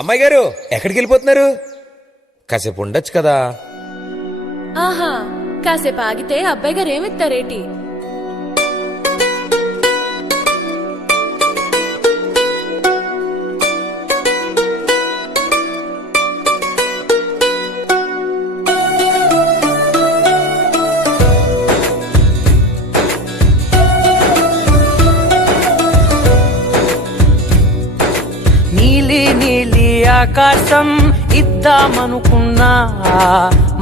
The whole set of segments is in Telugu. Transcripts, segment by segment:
అమ్మాయి గారు ఎక్కడికి వెళ్ళిపోతున్నారు? కాసేపు ఉండొచ్చు కదా. ఆహా, కాసేపు ఆగితే అబ్బాయి గారు ఏమిస్తారేటి? నీలి నీలి ఆకాశం ఇద్దామనుకున్నా,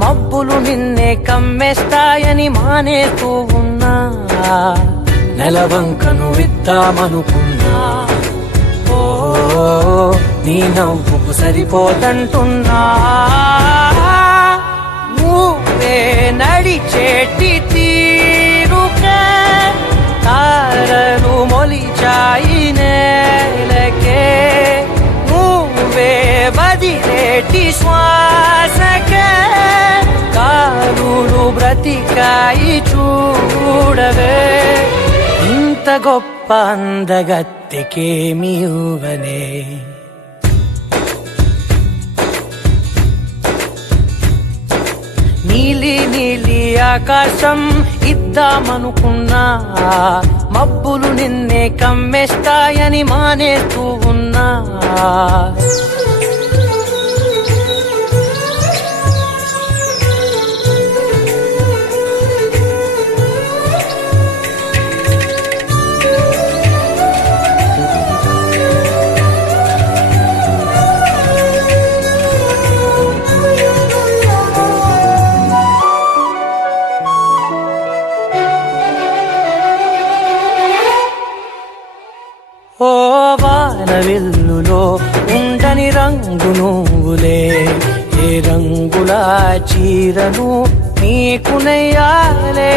మబ్బులు నిన్నే కమ్మేస్తాయని మానేస్తూ ఉన్నా. నెలవంకను ఇద్దామనుకున్నా, ఓ నీ నవ్వుకు సరిపోదంటున్నా. నువ్వే నడిచేటి తీరుకే తారలు మొలిచాయి నేలకే. నువ్వే వదిలేటి శ్వాసకే కారులు బ్రతికాయి చూడవే. ఇంత గొప్ప అందగత్తెకేమి ఇవ్వనే. నీలి నీలి ఆకాశం ఇద్దామనుకున్నా, మబ్బులు నిన్నే కమ్మేస్తాయని మానేస్తూ ఉన్నా. ఓ వానవిల్లులో ఉండని రంగు నువ్వులే, ఏ రంగుల చీరను నీకు నెయ్యాలే.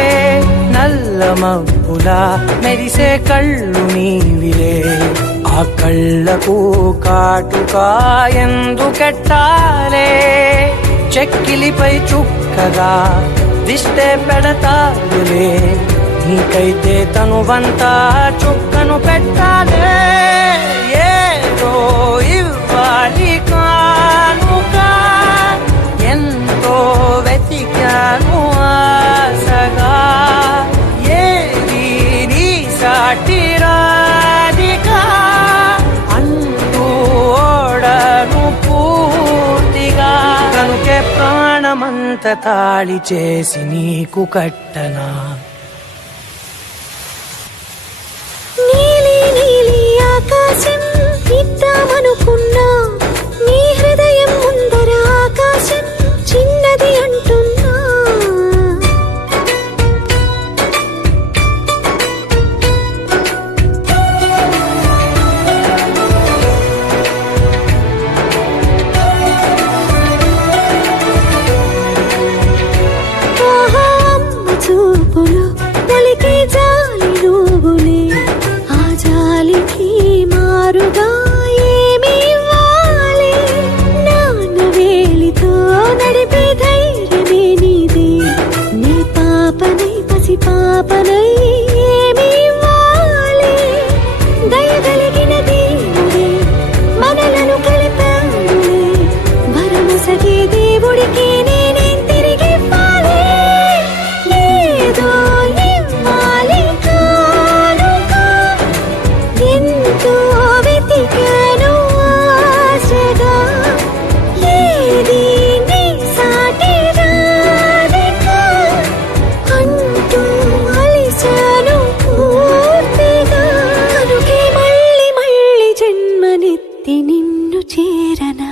నల్ల మబ్బులా మెరిసే కళ్ళు నీవిలే, ఆ కళ్ళకు కాటుకా ఎందుకెట్టాలే. చెక్కిలిపై చుక్కగా దిష్టే పెడతారులే, నీకైతే తనువంతా చుక్కను పెట్టాలే. ఏదో ఇవ్వాలి కానుక, ఎంతో వెతికాను ఆశగా. ఏది నీ సాటి రాధిక అంటూ ఓడను పూర్తిగా. కనుకే ప్రాణమంత తాళి చేసి నీకు కట్టనా. నీలి నీలి ఆకాశం ఇద్దామనుకున్నా, నీ హృదయం ముందర ఆకాశం చిన్నది అంటున్నా. ఆహా, అమ్మ చూపులు పలికే జాలి నువ్వులే, ఆ జాలికి మారుగా ఏమి ఇవ్వాలి. నాన్న వేలితో నడిపే ధైర్యమే నీదే, నీ పాపనై పసి పాపనై ఏమి ఇవ్వాలి. దయగలిగిన దేవుడే మనలను కలిపాడులే, వరమొసగే దేవుడికి నేనేం తిరిగి ఇవ్వాలి. ఏదో ఇవ్వాలి కానుక, ఎంతో వెతికాను ఆశగా, ఏది నీ సాటి రాధిక అంటూ అలిశాను పూర్తిగా. కనుకే మళ్ళీ మళ్ళీ జన్మనెత్తి నిన్ను చేరనా.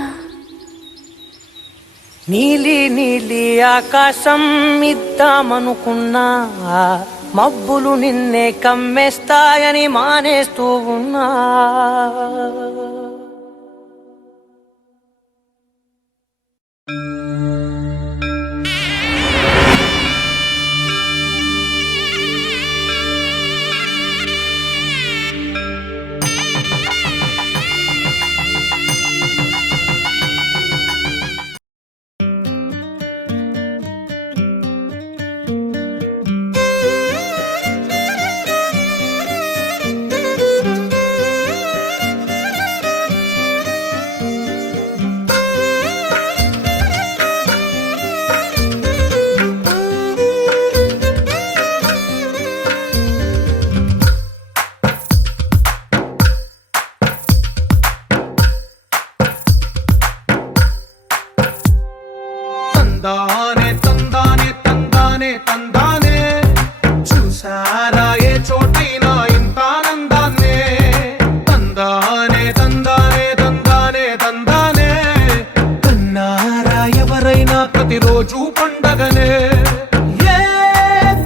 నీలి నీలి ఆకాశం ఇద్దామనుకున్నా, మబ్బులు నిన్నే కమ్మేస్తాయని మానేస్తూ ఉన్నా. తందానే తందానే తందానే తందానే, చూసారా ఏ చోటైనా ఇంత ఆనందాన్నే. తందానే తందానే తందానే తందానే, కన్నారా ఎవరైనా ప్రతిరోజు పండగనే. ఏ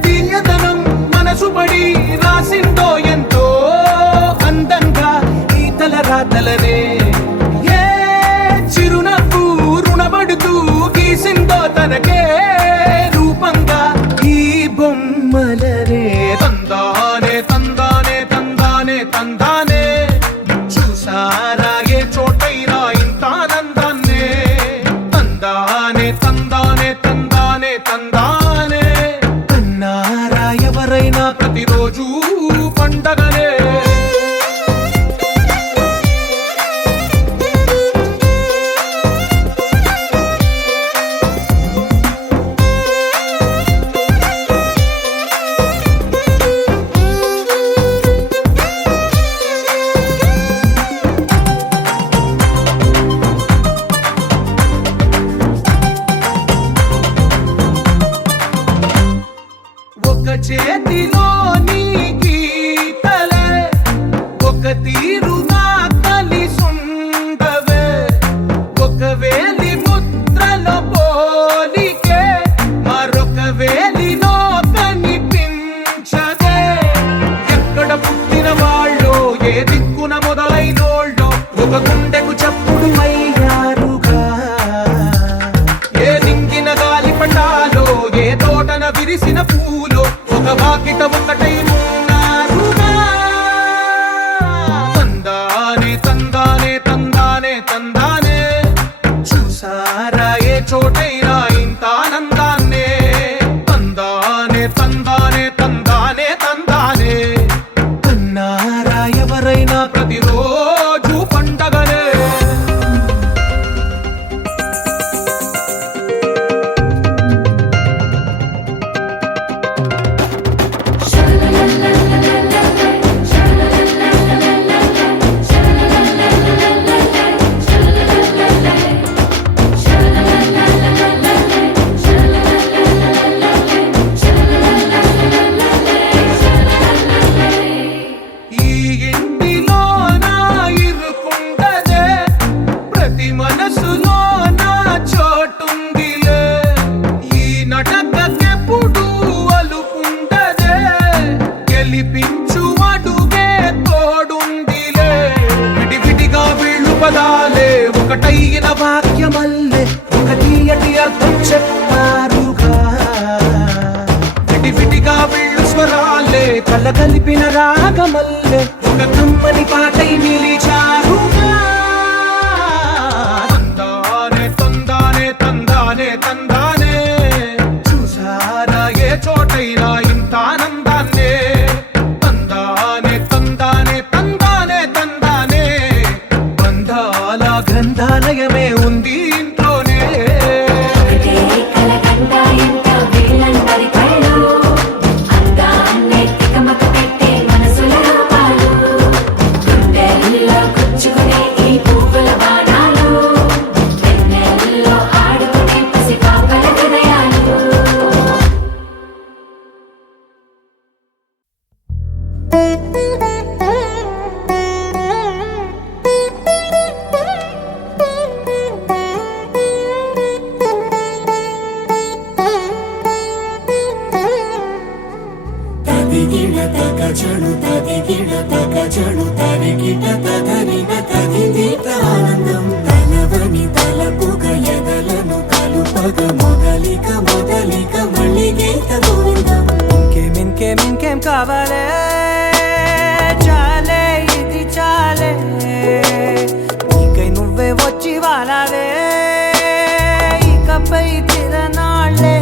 తీయదనం మనసు పడి రాసిందో ఎంతో అందంగా ఈ తల రాతలనే. ఏ చిరునవ్వు రుణపడుతూ గీసిందో తనకే రూపంగా ఈ బొమ్మలనే. తందానే తందానే తందానే తందానే, చూసారా ఏ చోటైనా ఇంత ఆనందాన్నే. తందానే తందానే తందానే తందానే, కన్నారా ఎవరైనా ప్రతిరోజు పండగనే. ఒక చేతిలో నీ గీతలే, ఒక తీరుగా కలిసుండవే. ఒక వేలి ముద్రలో పోలికే మరొక వేలిలో కనిపించదే. ఎక్కడ పుట్టిన వాళ్ళో ఏ దిక్కున మొదలైనోళ్ళో ఒక గుండెకు చప్పుడు అయ్యారుగా. ఏ దింగిన గాలి పటాలో ఏ తోటన విరిసిన పూలో ఒక వాకిట ఒకటై ఉన్నారుగా. తందానే తందానే తందానే తందానే, చూసారా ఏ చోటైనా ఇంత ఆనందాన్నే. తందానే తందానే తందానే తందానే, కన్నారా ఎవరైనా ప్రతిరోజు పండగనే. పగ మొదలిక మొదలిక మళ్ళీ గీత గోవిందం. ఇంకేం కావాలే చాలే ఇది చాలే నీకై నువ్వే వచ్చి వాలావే ఇకపై తిరనాళ్ళే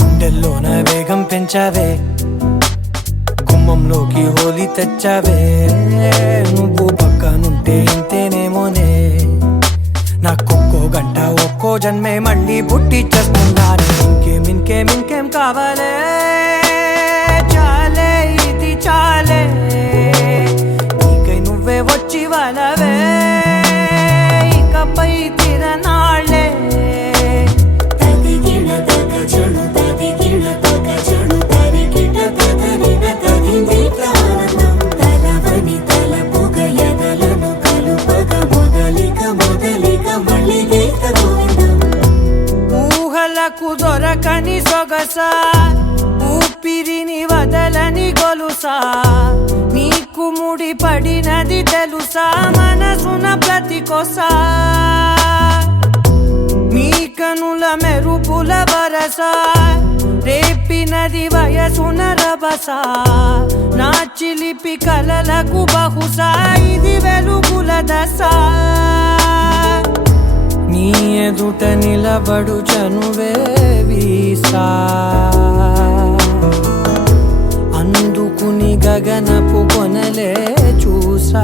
గుండెల్లోన వేగం పెంచావే గుమ్మంలోకి హోలీ తెచ్చావే నువ్వు పక్కనుంటే ఇంతేనేమోనే నాకొక్కో గంట ఒక్కో జన్మే మళ్ళీ పుట్టి చేస్తున్నాను. ఇంకేం కావాలే చాలే ఇది చాలే నీకై నువ్వే వచ్చి వాళ్ళవే ఇకపై తిరనాళ్ళే. తదిగిన తగ చెడు తదిగిన తగ చెడు తరిగిట తదరిన తదిందిట ఆనందం. తలవని తలపుగ ఎదలను కలుపగ మొదలిక మొదలిక మళ్ళీ గీత గోవిందం. ఊహలకు దొరకని సొగసా ఊపిరిని వదలని గొలుసా నీకు ముడి పడినది తెలుసా మనసున ప్రతి కొసా నీ కనుల మెరుపుల వరస రేపినది వయసున రభస నా చిలిపి కలలకు బహుశా ఇది వెలుగుల దశ నీ ఎదుట నిలబడు చనువే వీసా అందుకుని గగనపు కొనలే చూసా.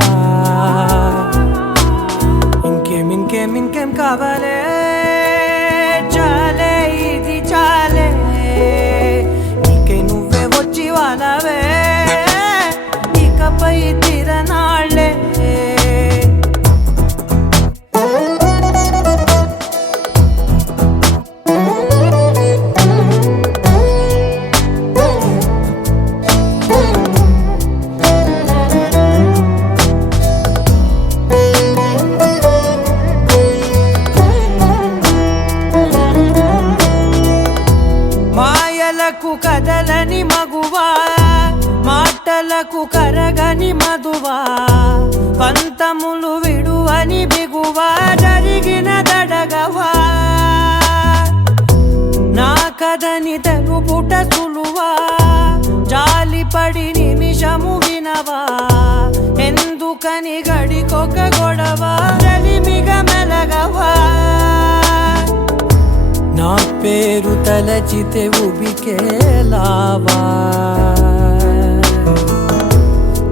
ఇంకేం కావాలే చాలే ఇది చాలే నీకై నువ్వే వచ్చి వాళ్ళవే ఇకపై తిరనాళ్ళే. మాయలకు కదలని మగువా మాటలకు కరగని మధువా పంతములు విడువని బిగువా జరిగిన దడగవా నా కథని తెలుపుట సులువా జాలిపడి నిమిషము వినవా ఎందుకని గడికొక గొడవ రలిమిగ మెలగవా నా పేరు తలచితే ఉబికేలావా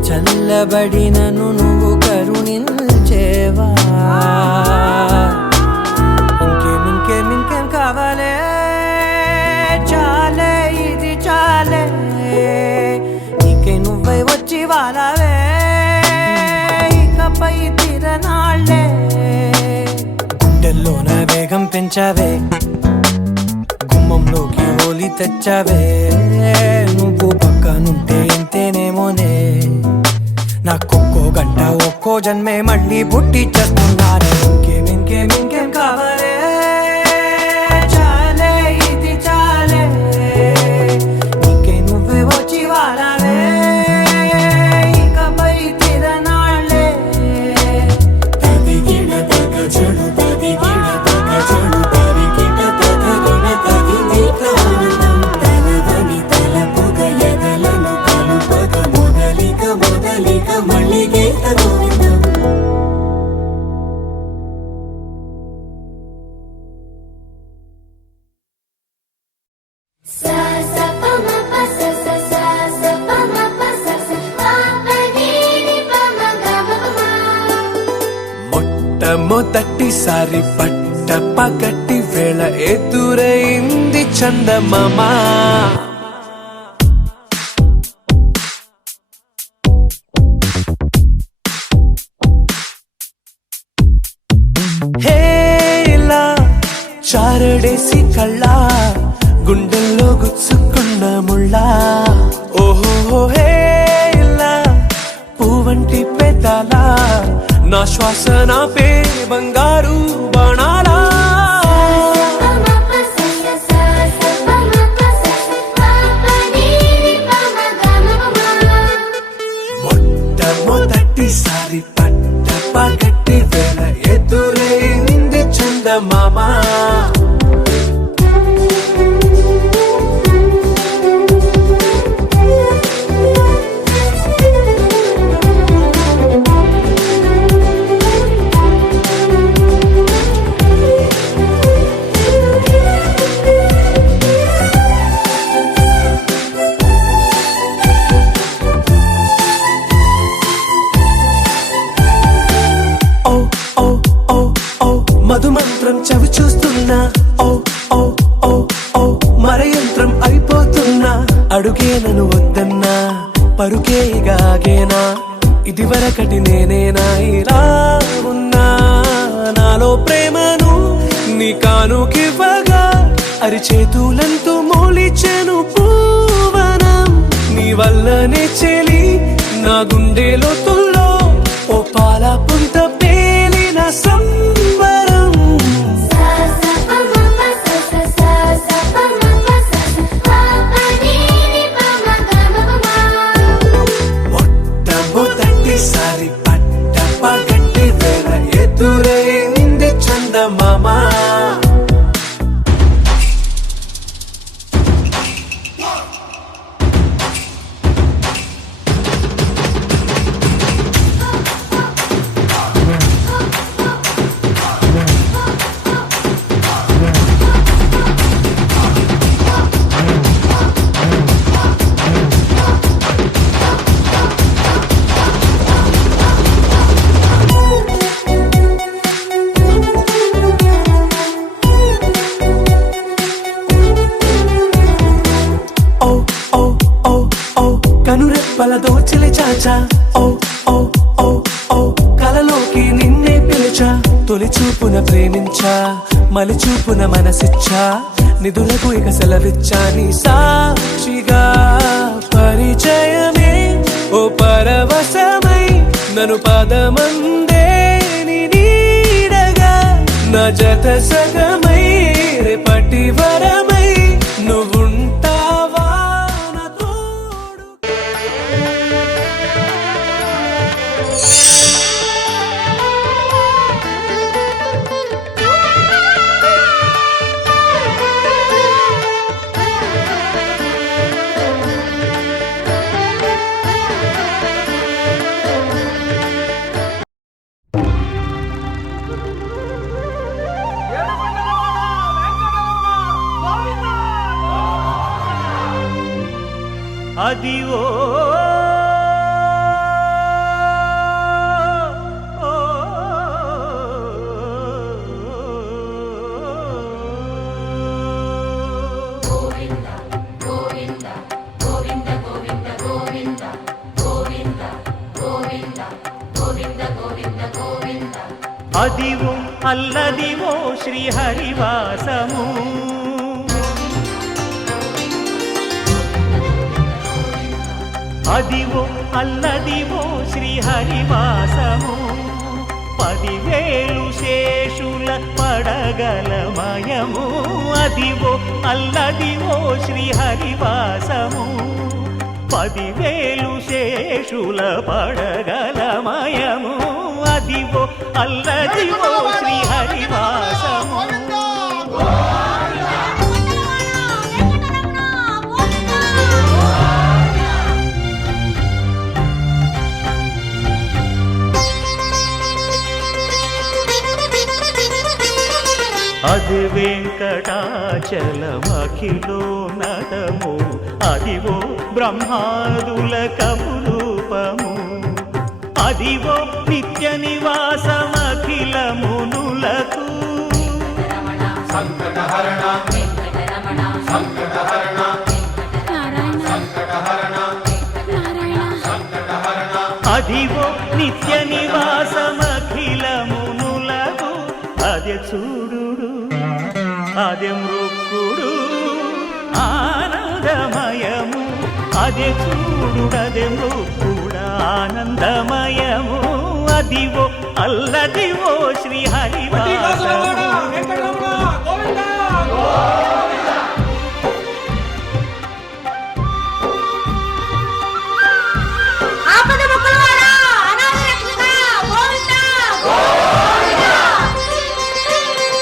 చల్లబడినను నువ్వు కరుణించేవా. ఇంకేం కావాలే చాలే ఇది చాలే నీకై నువ్వై వచ్చి వాళ్ళవే ఇకపై తిరనాళ్ళే గుండెల్లోన వేగం పెంచావే గుమ్మంలోకి హోలీ తెచ్చావే నువ్వు పక్కనుంటే ఇంతేనేమోనే నాకొక్కో గంట ఒక్కో జన్మే మళ్ళీ పుట్టి చేస్తున్నాను. ఇంకేం కావాలే చాలే ఇది చాలే నీకై నువ్వే వచ్చి వాళ్ళవే ఇకపై తిరనాళ్ళే. తదిగిన తగ చెడు తదిగిన తగ చెడు తరిగిట తదరిన తదిందిట ఆనందం. తలవని తలపుగ ఎదలను కలుపగ మొదలిక మొదలిక మళ్ళీ గీత గోవిందం. మొట్టమొదటిసారి పట్ట పగటి వేళ ఎదురైంది చందమామ హేలా చారడేసి కళ్ళ గుండెల్లో గుచ్చుకున్న ముళ్ళా ఓహో హేలా పువ్వంటి పెదాల నా శ్వాస నా పే బంగారు బాణాలా మొట్టమొదటిసారి పట్ట పగటి వేళ ఎదురైంది చందమామ చూస్తున్నా ఓ ఓ ఓ ఓ మరయంత్రం అయిపోతున్నా అడుగే నన్ను వద్దన్నా పరుకే గాగేనా ఇది వరకటి నేనేనా ఇలా ఉన్నా నాలో ప్రేమను నీ కానుకివ్వగా అరిచేతులంతో మోలిచెను పూవనం నీ వల్లనే చెలి నా గుండెలో తుల్లో ఓ పాల పుంత పేలిన సంబరం మొట్టమొదటిసారి పట్ట పగట్టి వేళ ఎదురైంది చందమామ కనురెప్పల దోచిలి చాచా ఓ ఓ ఓ ఓ కలలోకి నిన్నే పిలిచా తొలి చూపున ప్రేమించా మలి చూపున మనసిచ్చా నిధులకు ఇక సెలవిచ్చా నీ సాక్షిగా పరిచయమే ఓ పరవశమై నన్ను పదమందే నీ నీడగా నా జత సగమై రేపటి వరమై నువ్వుంటావా నా తోడు అదివో అదివో అల్లదివో శ్రీహరివాసము అదివో అల్లదివో శ్రీహరివాసము 10,000 శేషుల పడగలమయము అదివో అల్లదివో శ్రీహరివాసము 10,000 శేషుల పడగలమయము అదివో అల్లదివో శ్రీహరివాసము అది వెంకటాచలమఖిలో నటము అదివో బ్రహ్మాదుల కపురూపము అదివో నిత్య నివాసమఖిలమునులకు సంకటహరణ సంకటహరణ అదివో నిత్య నివాసమఖిలమునులకు అదే చూడు అదే మృక్కుడు ఆనందమయము అదే చూడుడదే మృక్కుడు ఆనందమయము అదివో అల్లదివో శ్రీహరివాసము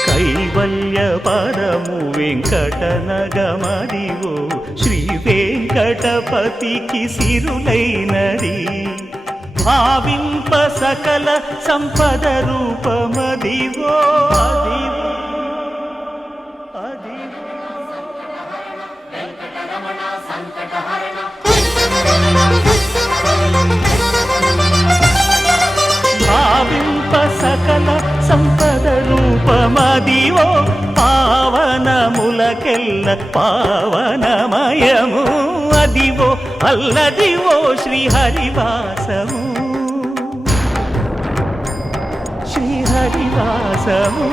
కైవల్య పదము వెంకటనగమదివో శ్రీ వెంకటపతికి సిరులైనది భావింప సకల సంపద రూపమదివో అదివో అదివో భావింప సకల సంపద రూపమ అదివో పావనములకెల్ల పావనమయము అదివో అల్లదివో శ్రీహరివాసము శ్రీహరివాసము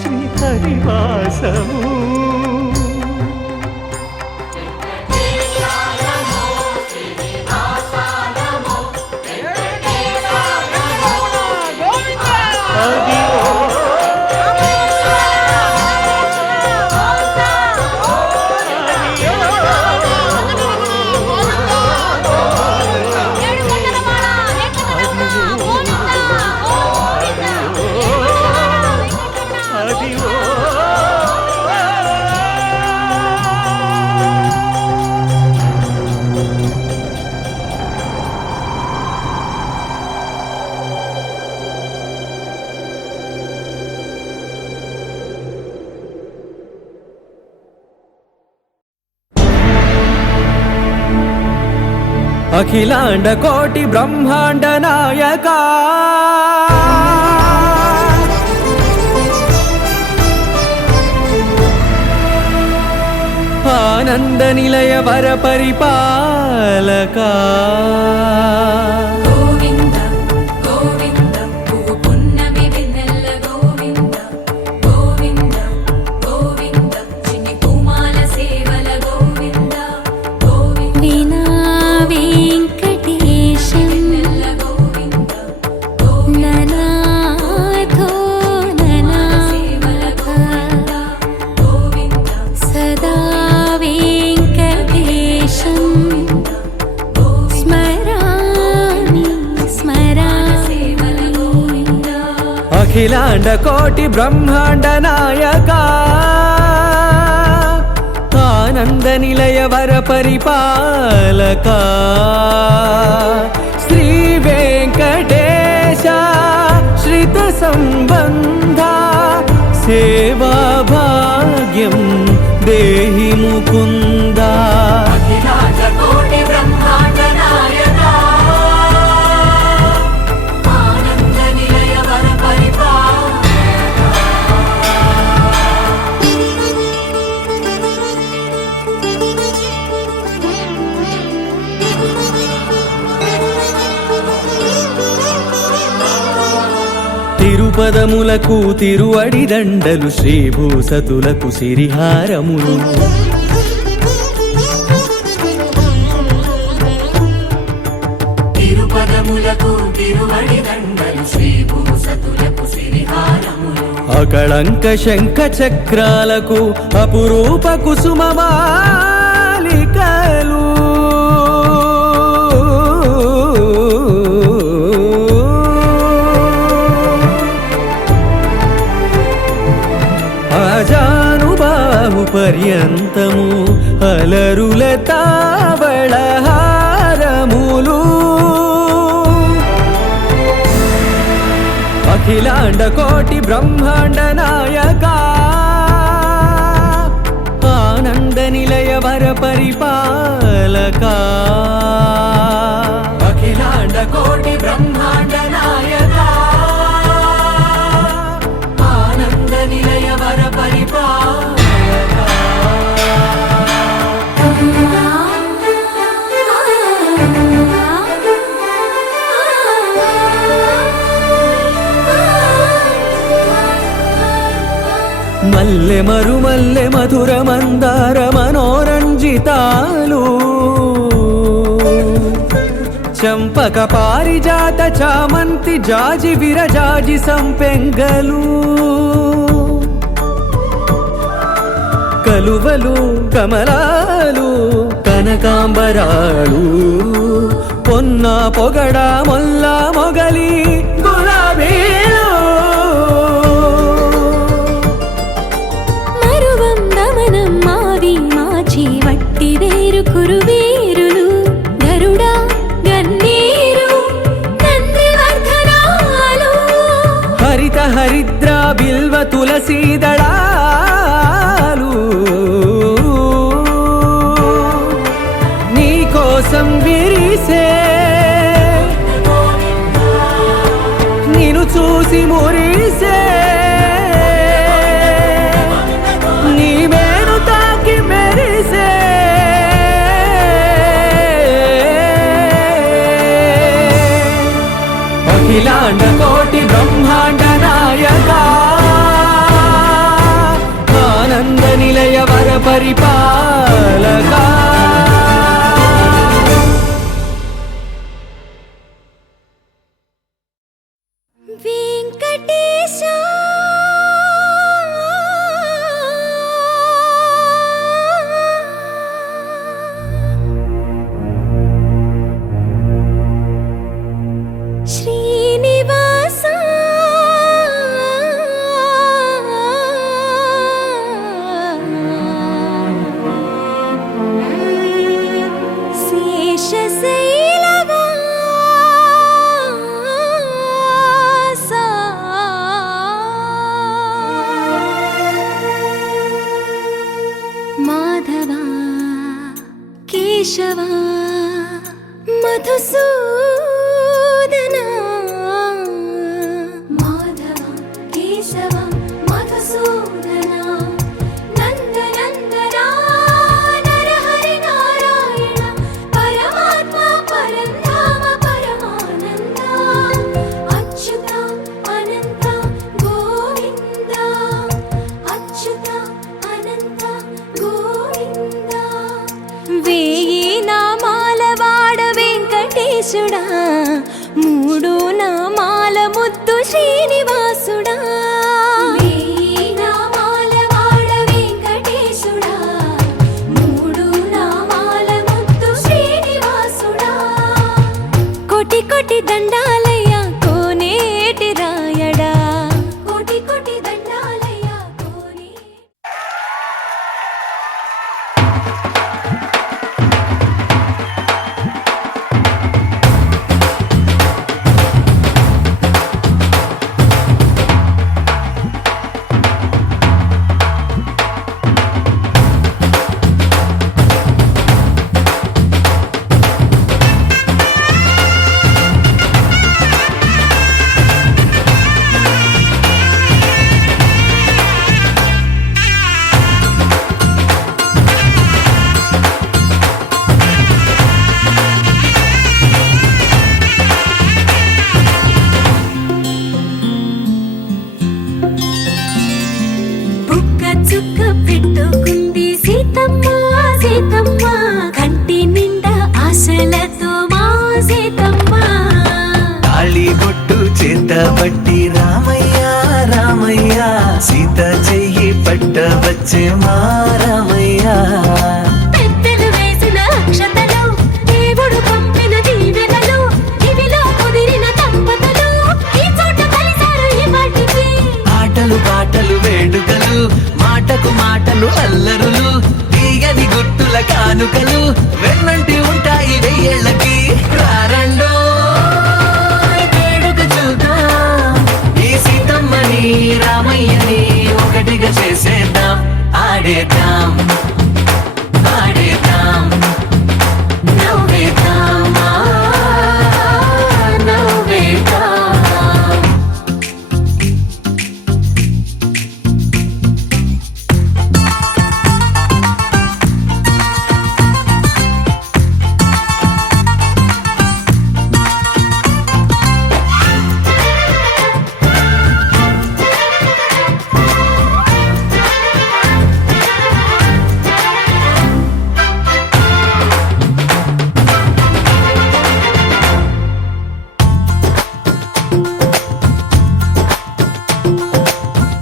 శ్రీహరివాసము అఖిలాండ కోటి బ్రహ్మాండ నాయక ఆనంద నిలయ వర పరిపాలక అఖిలాండ కోటి బ్రహ్మాండ నాయక ఆనంద నిలయ వర పరిపాలక శ్రీ వెంకటేశ శ్రిత సంబంధ సేవా భాగ్యం దేహి ముకుంద అఖిలాండ కోటి బ్రహ్మాండ నాయక ఆనంద నిలయ వర తిరుపదములకు తిరువడి దండలు శ్రీభూసతులకు సిరిహారములు తిరుపదములకు తిరువడి దండలు శ్రీభూసతులకు సిరిహారములు అకళంక శంఖ చక్రాలకు అపురూప కుసుమమాలికలు అజానుబాహు పర్యంతము అలరుల తావళహారములు అఖిలాండ కోటి బ్రహ్మాండ నాయక ఆనంద నిలయ వర పరిపాలక అఖిలాండ కోటి బ్రహ్మాండ నాయక ఆనంద నిలయ వర పరిపాలక మల్లె మరుమల్లె మధుర మందార మనోరంజితాలు చంపక పారిజాత చామంతి జాజి విరజాజి సంపెంగలు కలువలు కమలాలు కనకాంబరాలు పొన్న పొగడ మొల్ల మొగలి గులాబీలు కురువీరులు గరుడా గన్నీరు నందివర్ధనాలు హరిత హరిద్ర బిల్వ తులసీదళాలు నీ కోసం విరిసే నిన్ను చూసి మురి కోటి బ్రహ్మాండ నాయక ఆనంద నిలయ వర పరిపాలక వెంకటేశ శ్రీనివాస శేషశైలవాస మాధవ కేశవ మధుసూదన మాధవ కేశవ మధుసూదన నందనందన నరహరి నారాయణ పరమాత్మ పరంధామ పరమానంద అచ్యుత అనంత గోవింద అచ్యుత అనంత గోవింద వేయి నామాల వాడ వెంకటేశుడా మూడు నామాల ముద్దు శ్రీనివాసుడా వేయి నామాల వాడ వెంకటేశుడా మూడు నామాల ముద్దు శ్రీనివాసుడా కోటి కోటి దండాలయ్యా కోనేటి రాయడా కోటి కోటి దండాలయ్యా కోనే బుక్క చుక్క పెట్టుకుంది సీతమ్మ సీతమ్మ కంటి నిండా ఆశలతో మా సీతమ్మ తాళి బొట్టు చేత పట్టి రామయ్య రామయ్య సీత చెయ్యి పట్ట వచ్చే మా రామయ్య పెద్దలు వేసిన అక్షతలు దేవుడు పంపిన దీవెనలు ఇవిలో కుదిరిన దంపతులు ఈ చోట కలిసారు ఈ వాటికి ఆటలు పాటలు వేడుకలు మాటకు మాటలు అల్లరులు తీయని గుట్టుల కానుకలు వెన్నంటి ఉంటాయి వెయ్యేళ్ళకి రారండో వేడుక చూద్దాం ఈ సీతమ్మని రామయ్యని ఒకటిగా చేసేద్దాం ఆడేద్దాం ఆడేద్దాం నవ్వేద్దాం నవ్వేద్దాం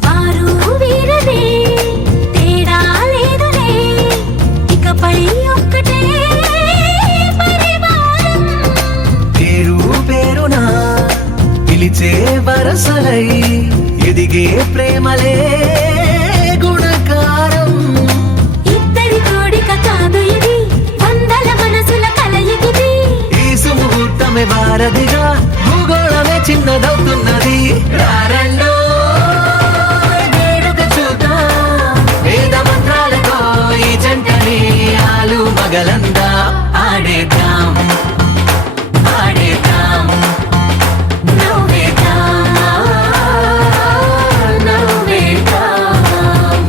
వారు వీరనే తేడా లేదులే ఇకపై ఒక్కటే పరివారం పేరు పేరునా పిలిచే వరసలై ఎదిగే ప్రేమలే గుణకారం ఇద్దరి కోడిక కాదు ఇది వందల మనసుల కలయికిది ఈ సుముహూర్తమే వారధిగా భూగోళమే చిన్నదవుతున్నది రారండో వేడుక చూద్దాం వేద మంత్రాలతో ఈ జంటని ఆలు మగలందా ఆడేద్దాం ఆడేద్దాం నవ్వేద్దాం నవ్వేద్దాం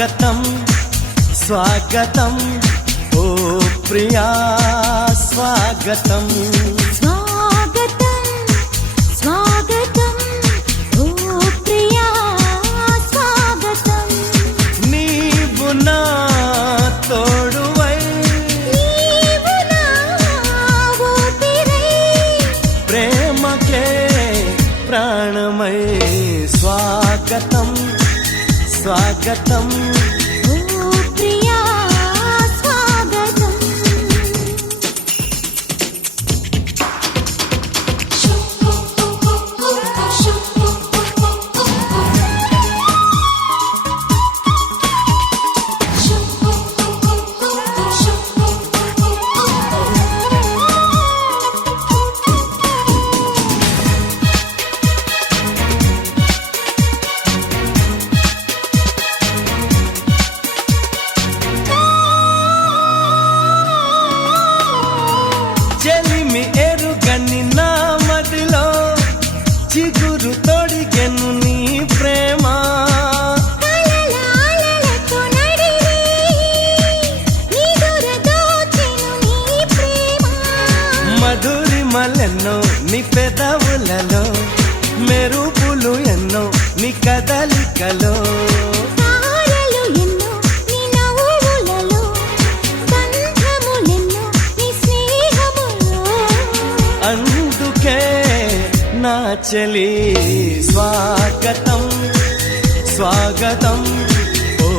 స్వాగతం స్వాగతం ఓ ప్రియా స్వాగతం స్వాగతం స్వాగతం ఓ ప్రియా స్వాగతం నీవు నా తోడువై నీవు నా ఊపిరై ప్రేమకే ప్రాణమై స్వాగతం స్వాగతం ఓ ప్రియా స్వాగతం చెలిమి ఎరుగని నా మదిలో చిగురు తొడిగెను నీ ప్రేమ కలలాలలతో నడిరే నిదుర దోచెను నీ ప్రేమ మధురిమలెన్నో నీ పెదవులలో మెరుపులు ఎన్నో నీ కదలికలో తారలు ఎన్నో నీ నవ్వులలో బంధములెన్నో నీ స్నేహములో అందుకే నా చెలి స్వాగతం స్వాగతం ఓ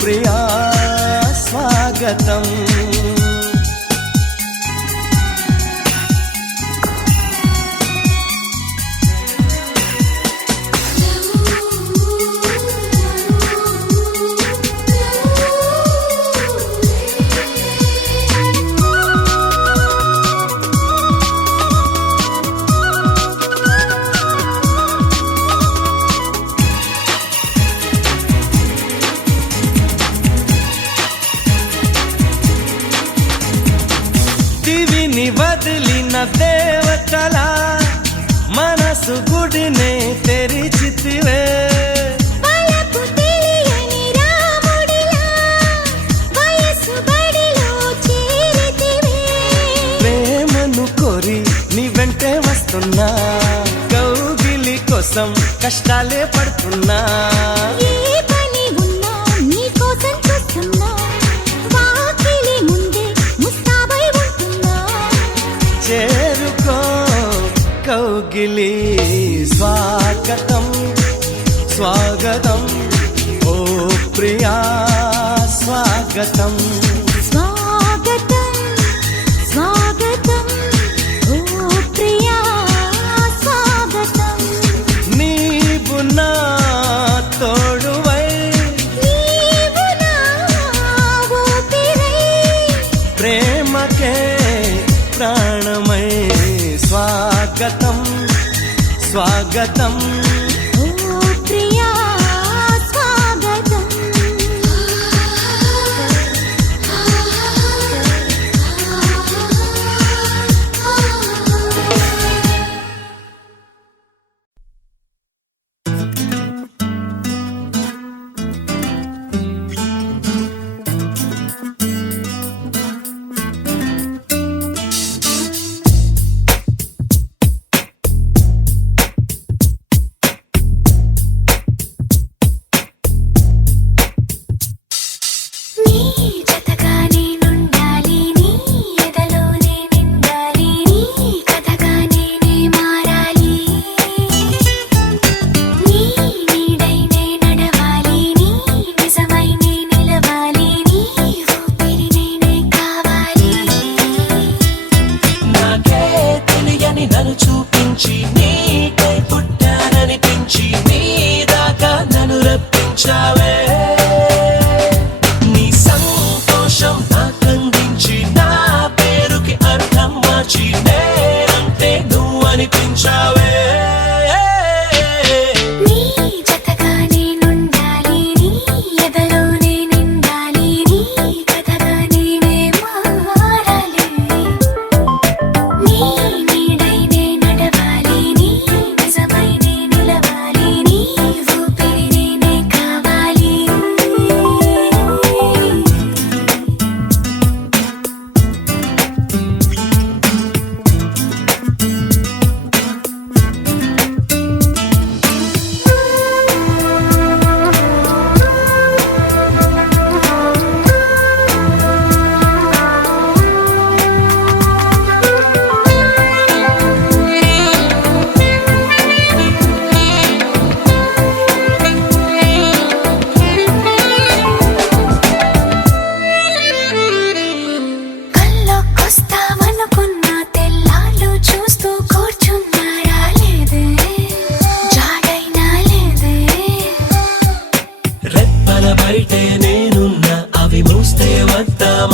ప్రియా స్వాగతం దివిని వదిలిన దేవతలా మనసు గుడినే తెరిచితివే వలపు తెలియని రాముడిలా వయసు బడిలో చేరితివే ప్రేమను కోరి నీ వెంటే వస్తున్నా కౌగిలి కోసం కష్టాలే పడుతున్నా ఏ పని ఉన్నా నీ కోసం చూస్తున్నా వాకిలి ముందే ముస్తాబై ఉంటున్నా చేరుకో కౌగిలి స్వాగతం స్వాగతం ఓ ప్రియా స్వాగతం స్వాగతం స్వాగతం ఓ ప్రియా స్వాగతం నీవు నా తోడువై నీవు నా ఊపిరై ప్రేమకే ప్రాణమై స్వాగతం స్వాగతం ఓ ప్రియా స్వాగతం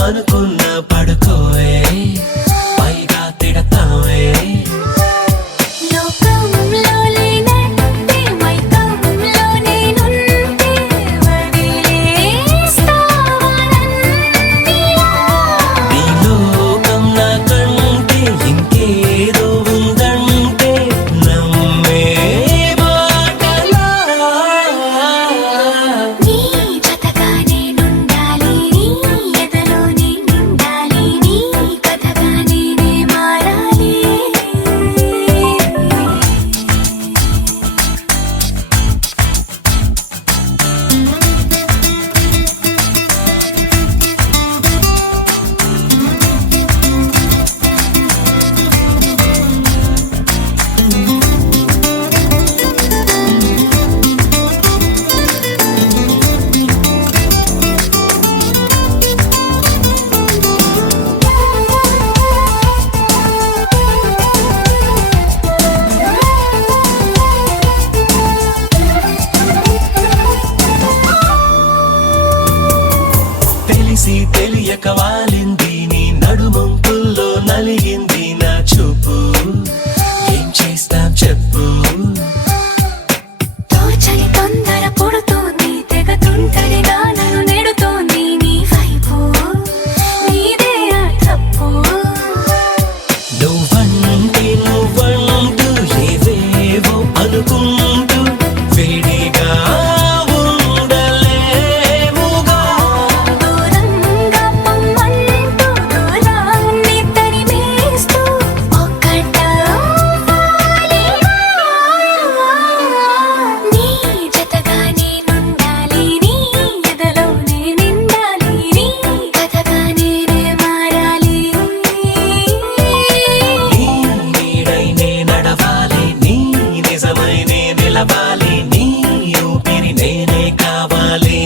అనుకున్న పడుకోవే పైగా తిడతావే లోకంలో లేనట్టే మైకంలో నేనుంటే వదిలేస్తావా నన్నిలా? ఈ లోకం నాకంటే ఇంకేదో ఉందంటే నమ్మే మాటలా నీ జతగా నేనుండాలి, నీ ఎదలో నేనుండాలి, నీ కథగా నేనే మారాలి. తెలిసి తెలియక వాలింది నీ నడుమంపుల్లో నలిగింది నా చూపు ఏం చేస్తాం చెప్పు తోచని తొందర పుడుతోంది, తెగ తుంటరిగా నన్ను నెడుతోంది నీ వైపు. నీదే ఆ తప్పు. నువ్వంటూ ఏవేవో అనుకుంటూ వేడిగా ఉండలేముగా దూరంగా పొమ్మంటూ దూరాన్ని తరిమేస్తూ ఒక్కటవ్వాలిగా. నీ జతగా నేనుండాలి, నీ ఎదలో నేనుండాలి, నీ కథగా నేనే మారాలి. నీ నీడై నే నడవాలి నీ నిజమై నే నిలవాలి నీ ఊపిరి నేనే కావాలి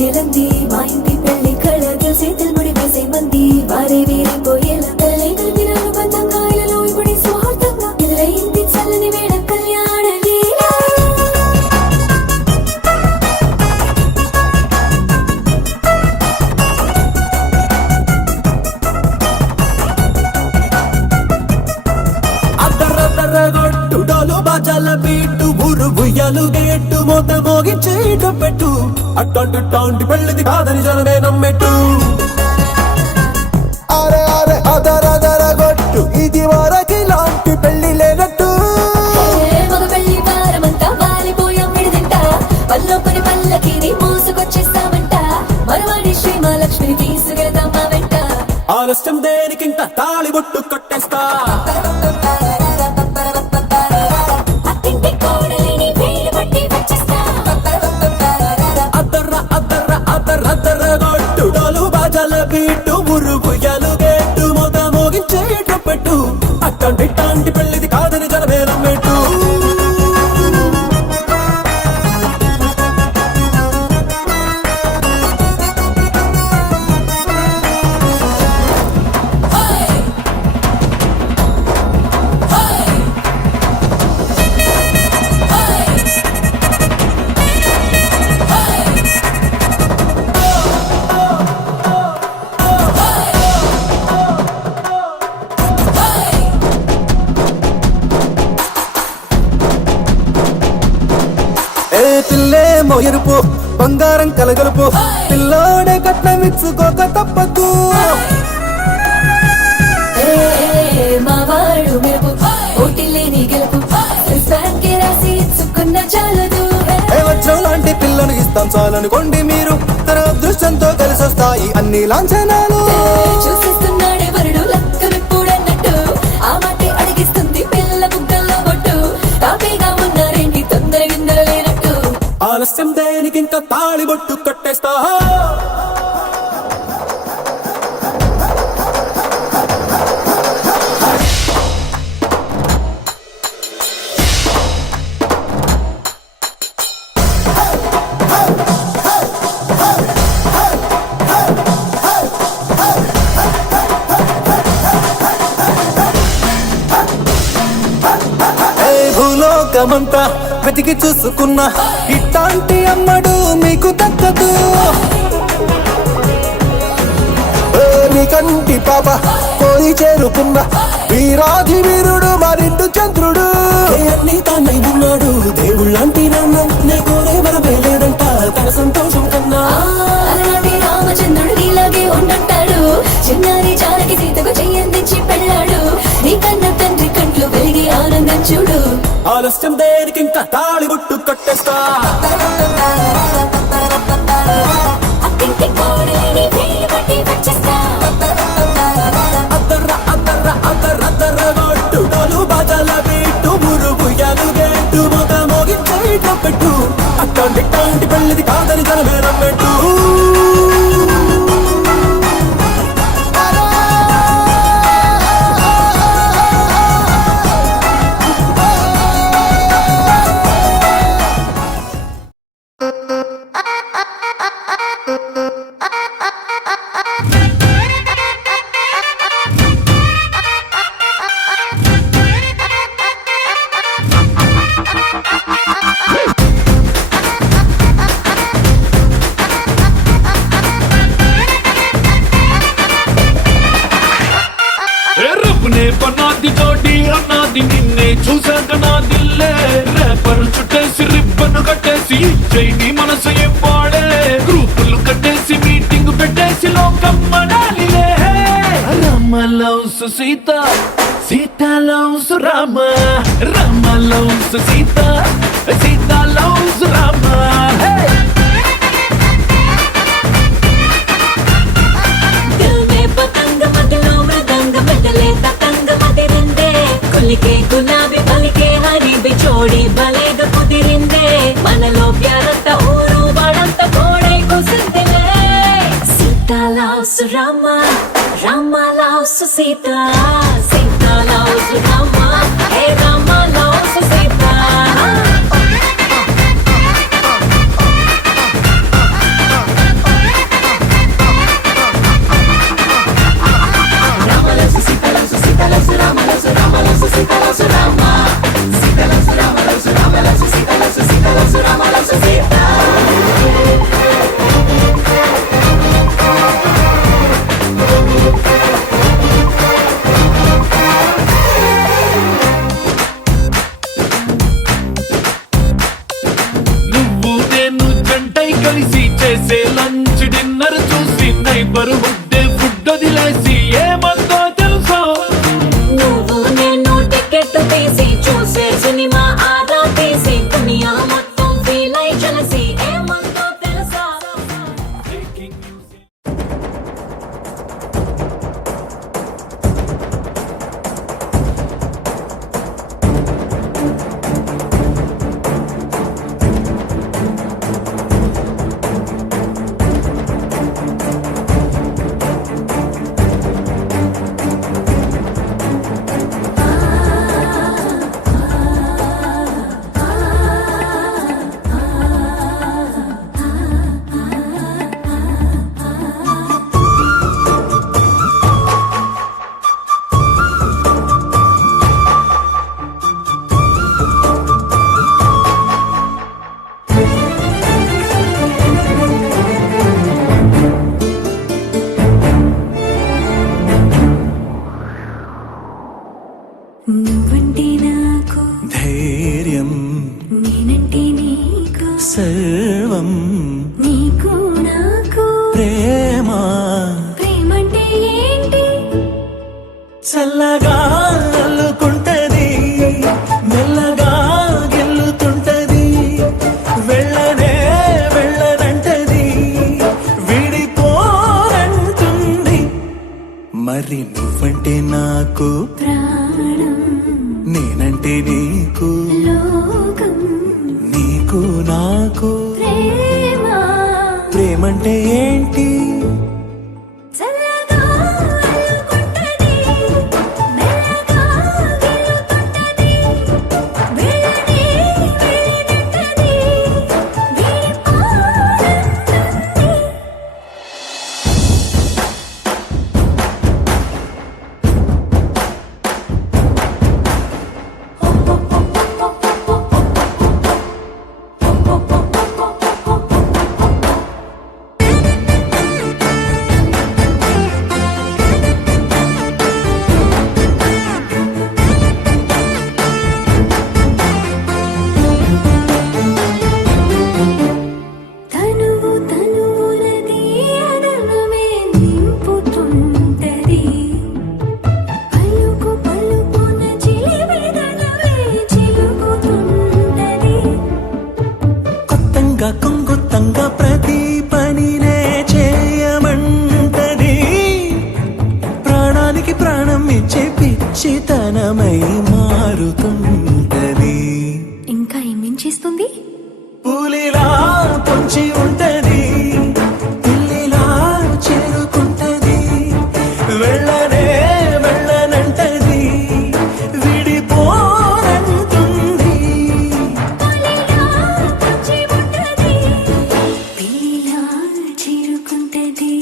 గెలంది మా ఇంటి పెళ్లి కళ చేతులు ముడి వేసే మంది వారే వేరిపోయేలా తలై కలిపిన అనుబంధంగా ఇలలో ఇప్పుడు స్వార్థంగా ఎదురైంది చల్లని వేడ కళ్యాణ లీల. అద్దరద్దరగొట్టు డోలు బాజాల బీటు ఊరు బుయ్యలు గేట్టు మోత మోగించేట పెట్టు అట్టంటి పెళ్ళిది కాదని జనమే నమ్మెట్టు అరే అరే అదరదరగొట్టు ఇది వరకి లాంటి పెళ్లి లేనట్టు మగ పెళ్లి వారమంతా వాలిపోయాం విడిదింట పల్లోపని పల్లకిని మోసుకొచ్చేస్తామంట మరవాడి శ్రీ మహాలక్ష్మిని తీసుకెళ్తాం మా వెంట. ఆలస్యం దేనికింత తాళి బొట్టు కట్టేస్తా అత్తింటి కోడలిని వేలు పట్టి వచ్చేస్తా. అద్దరగొట్టు డోలు బాజాల బీటు ఊరు బుయ్యలు గేట్టు మోత మోగించేట పెట్టు అట్టంటి పెళ్ళిది కాదని జనమే నమ్మెట్టు పిల్లేమో ఎరుపు బంగారం కలగలుపు పిల్లోడే కట్నం ఇచ్చుకోక తప్పదు. మా వాడు మెరుపు పోటీలేని గెలుపు ఇస్తానికి రాసి ఇచ్చుకున్న చాలదు. వజ్రం లాంటి పిల్లను ఇస్తాం చాలనుకోండి మీరు తన అదృష్టంతో కలిసి వస్తాయి అన్ని లాంఛనాలు. చూసిస్తున్నాడే వరుడు లక్కనప్పుడన్నట్టు ఆ మాట అడిగిస్తుంది పిల్ల బుగ్గల్లో బొట్టు. తాపీగా ఉన్నారేంటి తొందర గిందర లేనట్టు ఆలస్యం దేనికింత తాళి బొట్టు కట్టేస్తా లోకమంతా వెతికి చూసుకున్నా ఇట్లాంటి అమ్మడు మీకు దక్కదు. నీ కంటి పాప కోరి చేరుకున్న వీరాధి వీరుడు మరిండు చంద్రుడు. అన్ని తానై ఉన్నాడు దేవుళ్ళంటి నాన్న, నే కోరే వరమే లేదంట తన సంతోషం కన్నా. అలాంటి రామచంద్రుడు నీలాగే ఉండంటాడు, చిన్నారి జానకి సీతకు చెయ్యందించి పెళ్ళాడు. నీ కన్న తండ్రి కంట్లు వెలిగి ఆనందం చూడు. ఆలస్యం దేనికి ఇంకా తాళి గుట్టు కట్టేస్తా. అత్తింటి కోడలిని వేలు పట్టి వచ్చేస్తా. అద్దర్ర అద్దర్ర అద్దర్ర అద్దర్ర గొట్టు డోలు బాజాల బీటు మురుగు ఎలుగేట్టు మొద మోగించేట పెట్టు. అట్లాంటి టాంటి పెళ్ళిది కాదని జనమే నమ్మెట్టు. రబ్బునే పన్నాది జోడి అన్నాది నిన్నే చూసాక నా దిల్లే. రేపరు చుట్టేసి రిబ్బను కట్టేసి చైని మనసు ఏం పాడే. గ్రూపులు కట్టేసి మీటింగ్ పెట్టేసి లోకం మనాలిలే. Rama loves Sita, Sita loves Rama. Rama loves Sita, Sita loves Rama. దిల్ మే పతంగ మదిలో మృదంగ బదలే తతంగ మదిరిందే. కొలికే గులాబీ పలికే హరి బిచోడి బలేగా కుదిరిందే. మనలో ప్యారంత ఊరు వాడంత కోడై కుసిందిలే. Sita loves Rama, Rama loves Sita, Sita loves Rama. Hey Rama loves Sita. నువ్వు నేను జంటై కలిసి చేసే లంచ్ డిన్నర్ చూసి నైబర్ హుడ్డే ఫుడ్ వదిలేసి ఏమందో తెలుసా. నువ్వు నేను టికెట్ తీసి చూసే సినిమా ఆదా తీసి దునియా మొత్తం ఫీల్ అయి చలసి ఏమందో తెలుసా. నువ్వంటే నాకు ధైర్యం నేనంటే నీకు సర్వం నీకు నాకు ప్రేమ ప్రేమంటే ఏంటి? చల్లగా అల్లుకుంటది, మెల్లగా గెల్లుతుంటది. వెళ్ళనే వెళ్ళనంటది, విడిపోనంటుంది. మరి నువ్వంటే నాకు ప్రాణం నేనంటే నీకు, లోకం నీకు నాకు ప్రేమ. ప్రేమంటే ఏంటి? చల్లగా అల్లుకుంటది, మెల్లగా గెలుతుంటది. వెళ్ళనే వెళ్ళనంటది, విడిపోనంటుంది. తంగ కొంగుతంగా ప్రతి పనినే చేయమంటది ప్రాణానికి ప్రాణం ఇచ్చే పిచ్చితనమై మారుతుంటది ఇంకా ఏమేం చేస్తుంది పులిలా పొంచి ఉంటది పిల్లిలా చేరుకుంటది వెళ్ళనే వెళ్ళనంటది విడిపోనంటుంది పిల్లిలా చేరుకుంటది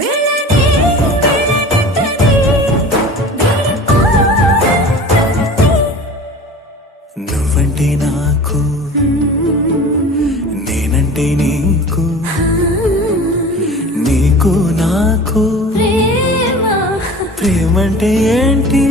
వెళ్ళనే వెళ్ళనంటది నువ్వంటే నాకు నేనంటే నీకు నీకు నాకు ప్రేమ ప్రేమంటే ఏంటి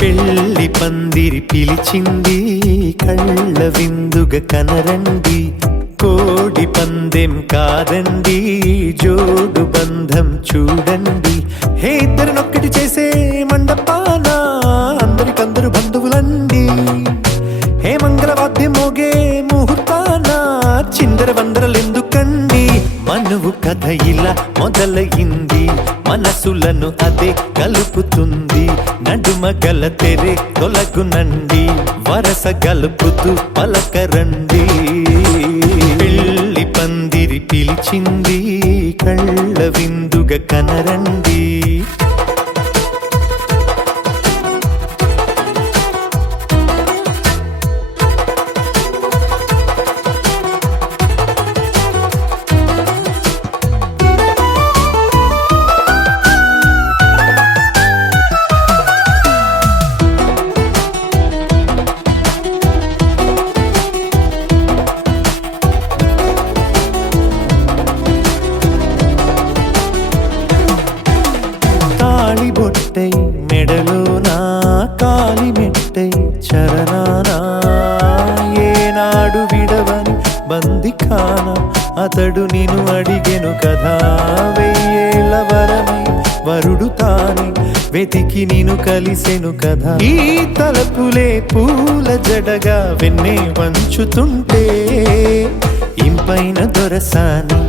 పెళ్లి పందిరి పిలిచింది కళ్ళ విందుగా కనరండి కోడి పందెం కాదండి జోడు బంధం చూడండి హే ఇద్దరినొక్కటి చేసే మండపాన అందరికందరు బంధువులండి హే మంగళవాద్యం మోగే ముహూర్తాన చిందర వందరలెందుకండి మనువు కథ ఇలా మొదలయింది మనసులను అదే కలుపుతుంది నడుమ గల తెరే తొలగునండి వరస గలుపుతూ పలకరండి పెళ్లి పందిరి పిలిచింది కళ్ళ విందుగా కనరండి బొట్టై మెడలోనా కాలి మెట్టై చరణానా ఏనాడు విడవని బందిఖాన అతడు నిన్ను అడిగెను కదా వెయ్యేళ్ళ వరమై వరుడు తానే వెతికి నిన్ను కలిసెను కదా ఈ తలపులే పూల జడగా వెన్నే వంచుతుంటే ఇంపైన దొరసాని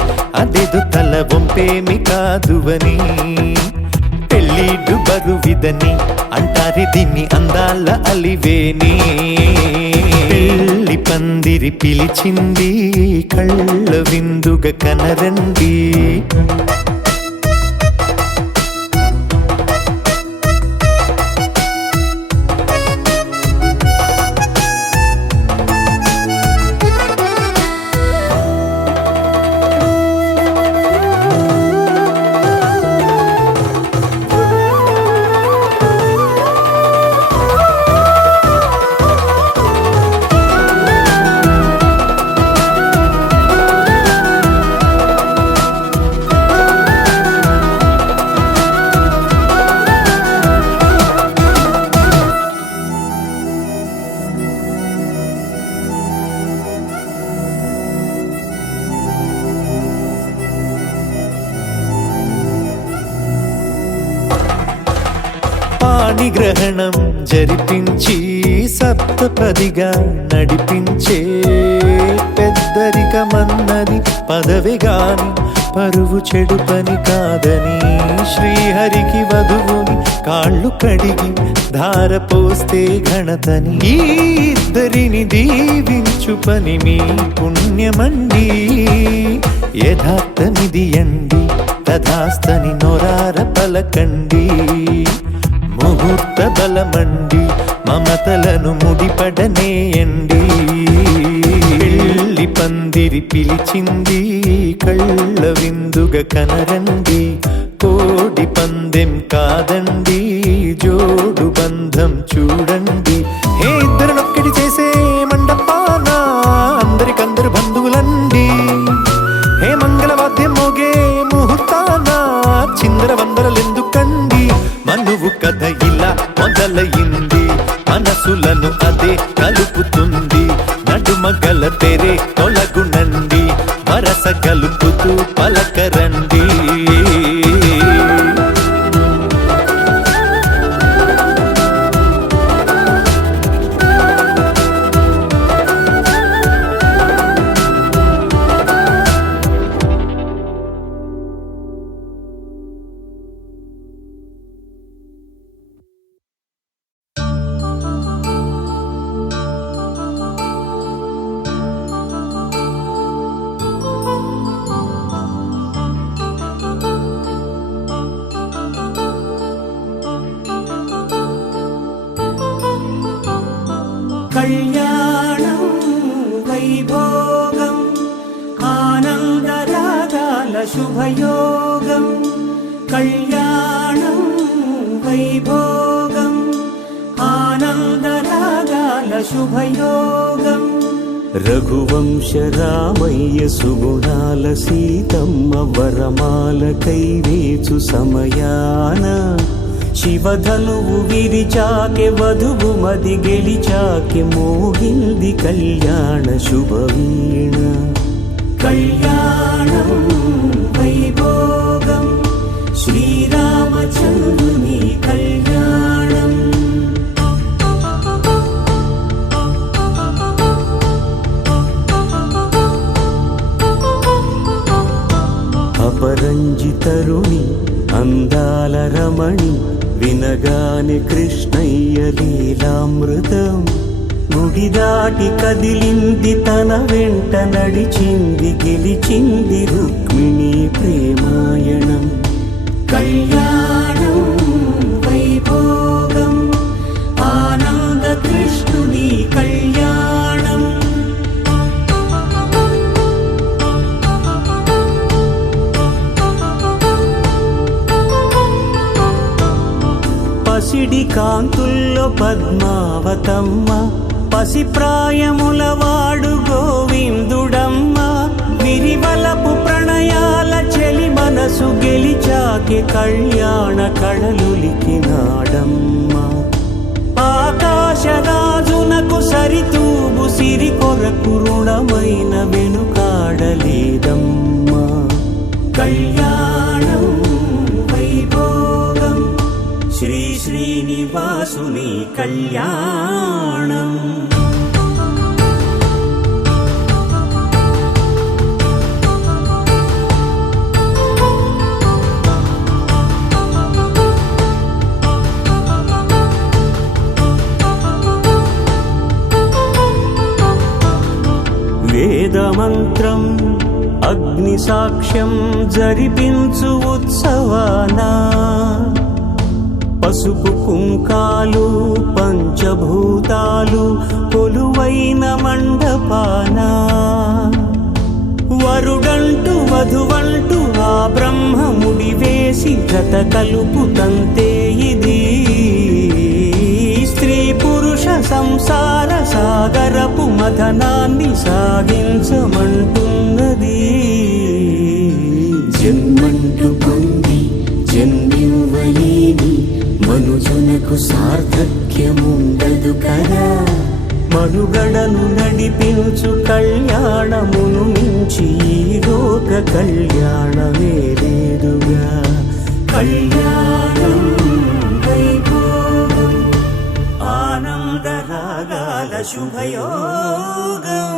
అదేదో తల వంపేమి కాదువని పెళ్ళిడు బరువిదని అంటారే దీన్ని అందాల అలివేని పెళ్లి పందిరి పిలిచింది కళ్ళ విందుగా కనరండి పాణిగ్రహణం జరిపించి సప్తపదిగా నడిపించే పెద్దరికమన్నది పదవి గాని పరువు చెడు పని కాదని శ్రీహరికి వధువుని కాళ్ళు కడిగి ధార పోస్తే ఘనతని ఈ ఇద్దరిని దీవించు పని మీ పుణ్యమండి యథార్థమిది అండి తథాస్తని నొరార పలకండి ముహూర్త బలమండి మమతలను ముడిపడనేయండి. పెళ్లి పందిరి పిలిచింది కళ్ళ విందుగా కనరండి. కోడి పందెం కాదండి జోడు బంధం చూడండి. హే ఇద్దరినొక్కటి చేసే మండపాన అందరికందరు బంధువులండి. హే మంగళవాద్యం మోగే ముహూర్తాన చిందర వందరలెందుకండి. మనువు కథ ఇలా మొదలయింది మనసులను అదే కలుపుతుంది. నడుమగల తెరే తొలగునండి వరస కలుపుతూ పలకరండి. కళ్యాణం వైభోగం ఆనందరాగాల శుభయోగం. కళ్యాణం వైభోగం ఆనందరాగాల శుభయోగం. రఘువంశ రామయ్య సుగుణాల సీతమ్మ వరమాల కైవేచు సమయాన శివధనువు విరిచాకె వధువు మది గెలిచాకె మోగింది కళ్యాణ శుభవీణ. కళ్యాణం వైభోగం శ్రీరామచంద్రుని కళ్యాణం. అపరంజి తరుణి అందాల రమణి వినగానే కృష్ణయ్య లీలామృతం. గుడి దాటి కదిలింది తన వెంట నడిచింది గెలిచింది రుక్మిణి ప్రేమాయణం. కళ్యాణం వైభోగం ఆనంద కృష్ణుని కళ్యాణం. పసిడి కాంతుల్లో పద్మావతమ్మ పసిప్రాయముల వాడు గోవిందుడమ్మ. విరివలపు ప్రణయాల చెలి మనసు గెలిచాకె కళ్యాణ కళలులికినాడమ్మ. ఆకాశరాజునకు సరితూబు సిరి కొరకు రుణమైన వెనుకాడలేదమ్మా. కళ్యాణం వైభోగం శ్రీ శ్రీనివాసుని కళ్యాణం. వేదమంత్రం అగ్ని సాక్ష్యం జరిపించు ఉత్సవానా. పసుపు కుంకాలు పంచభూతాలు కొలువైన మండపానా. వరుడంటూ వధువంటూ ఆ బ్రహ్మముడి వేసి జత కలుపుతంతే ఇది. స్త్రీ పురుష సంసార సాగరపు మథనాన్ని సాగించమంటున్నది. జన్మంటూ పొంది జన్మివ్వలేని మనుజునకు సార్థక్యముండదు కదా. మనుగడను నడిపించు కళ్యాణమును మించి ఈ లోక కళ్యాణమే లేదుగా. కళ్యాణం వైభోగం ఆనంద రాగాల శుభయోగం.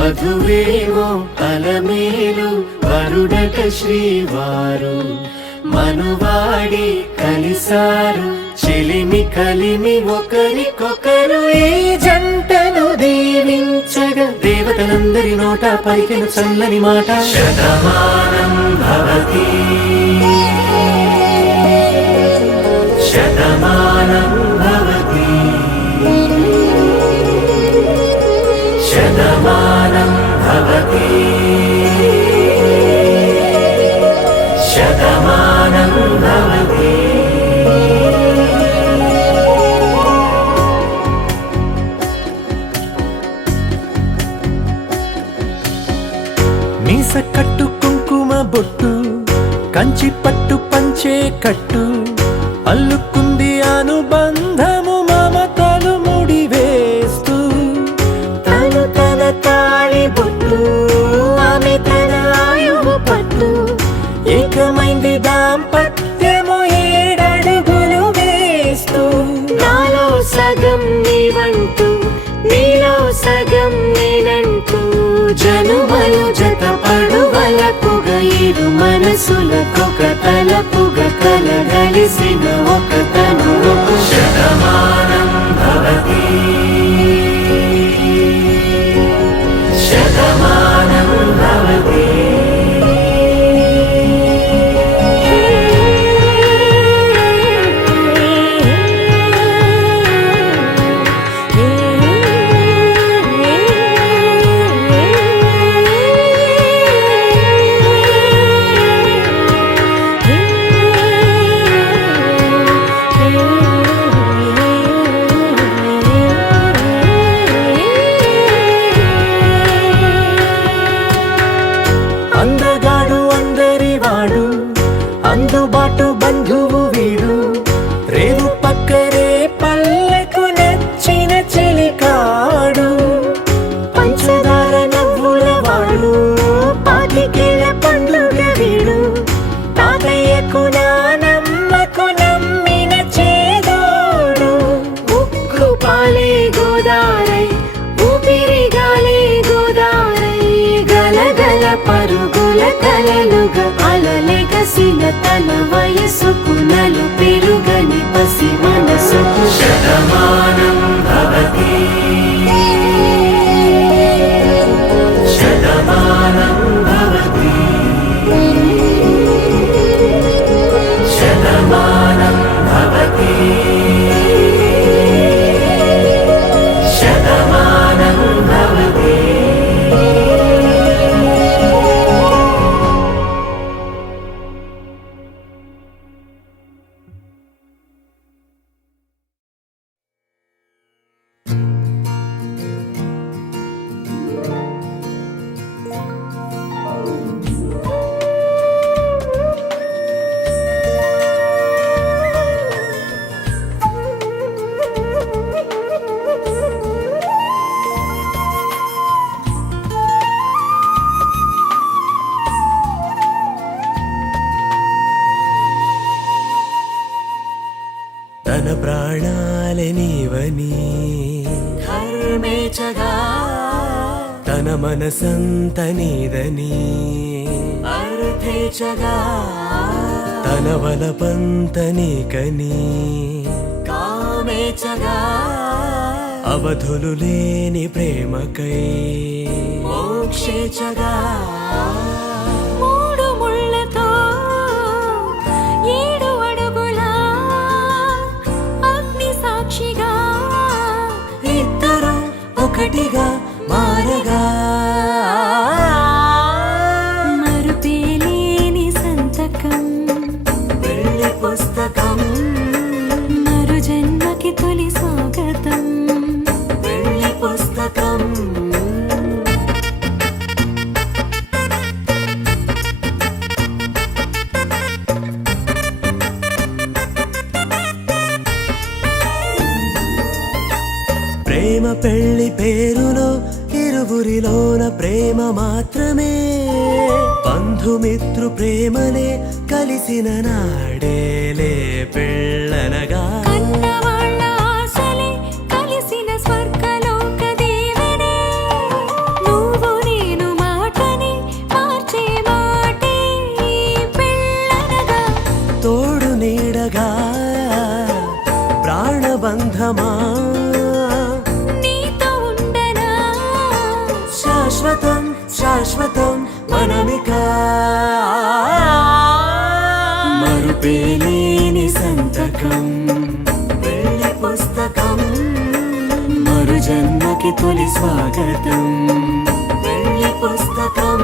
వధువేమో అలమేలు వరుడట శ్రీవారు మనువాడి కలిసారు చెలిమి కలిమి ఒకరికొకరు ఈ జంటను దీవించగా దేవతలందరి నోట పలికిన చల్లని మాట శతమానం భవతి శతమానం భవతి శతమానం భవతి శతమానం భవతి. మీస కట్టు కుంకుమ బొట్టు కంచి పట్టు పంచే కట్టు అల్లుకుంది అనుబంధము మమతలు ముడివేస్తూ తను తన తాళి బొట్టు ఆమె తన ఆయువు పట్టు ఏకమైంది దాంపత్యము 7 అడుగులు వేస్తూ నాలో సగం నీవంటూ నీలో సగం నేనంటూ జనుమలు జత పడువలకుగా ఇరు మనసులకొక తలపుగా కలగలిసిన ఒక తను శతమానం భవతి శతమానం భవతి. అందగాడు అందరివాడు అందుబాటు బంధువు వీడు రేవు పక్కరే పల్లెకు నచ్చిన చెలికాడు పంచదార నవ్వుల వాడు పాతికేల పండుగ వీడు తాతయ్యకు నానమ్మకు నమ్మిన చేదోడు ఉక్కు పాలే గోదారై ఊపిరి గాలే గోదారై గలగల పరుగుల కలలుగా అలలెగసిన తన వయసుకు నలు పెరుగని పసి మనసుకు శతమానం భవతి శతమానం భవతి శతమానం భవతి శతమానం భవతి. తన ప్రాణాలే నీవని ధర్మేచగా తన మనసంత నీదని అర్థేచగా తన వలపంత నీకని కామేచగా అవధులు లేని ప్రేమకై మోక్షేచగా 3 ముళ్ళతో 7 అడుగుల అగ్ని సాక్షిగా ఇద్దరు ఒకటిగా మారగా మరుపేలేని సంతకం పెళ్లి పుస్తకం మరు జన్మకి తొలి స్వాగతం పెళ్లి పుస్తకం ప్రేమ పెళ్లి పేరులో ఇరువురిలోన ప్రేమ మాత్రమే బంధుమిత్రు ప్రేమలే కలిసిన నాడేలే పెళ్ళనగా కన్నవాళ్ళ ఆశలే కలిసిన స్వర్గలోక దీవెనే నువ్వు ఉందామా నీతో ఉండనా శాశ్వతం శాశ్వతం మనమిక మరుపేలేని సంతకం వెళ్ళి పుస్తకం మరు జన్మకి తొలి స్వాగతం వెళ్ళి పుస్తకం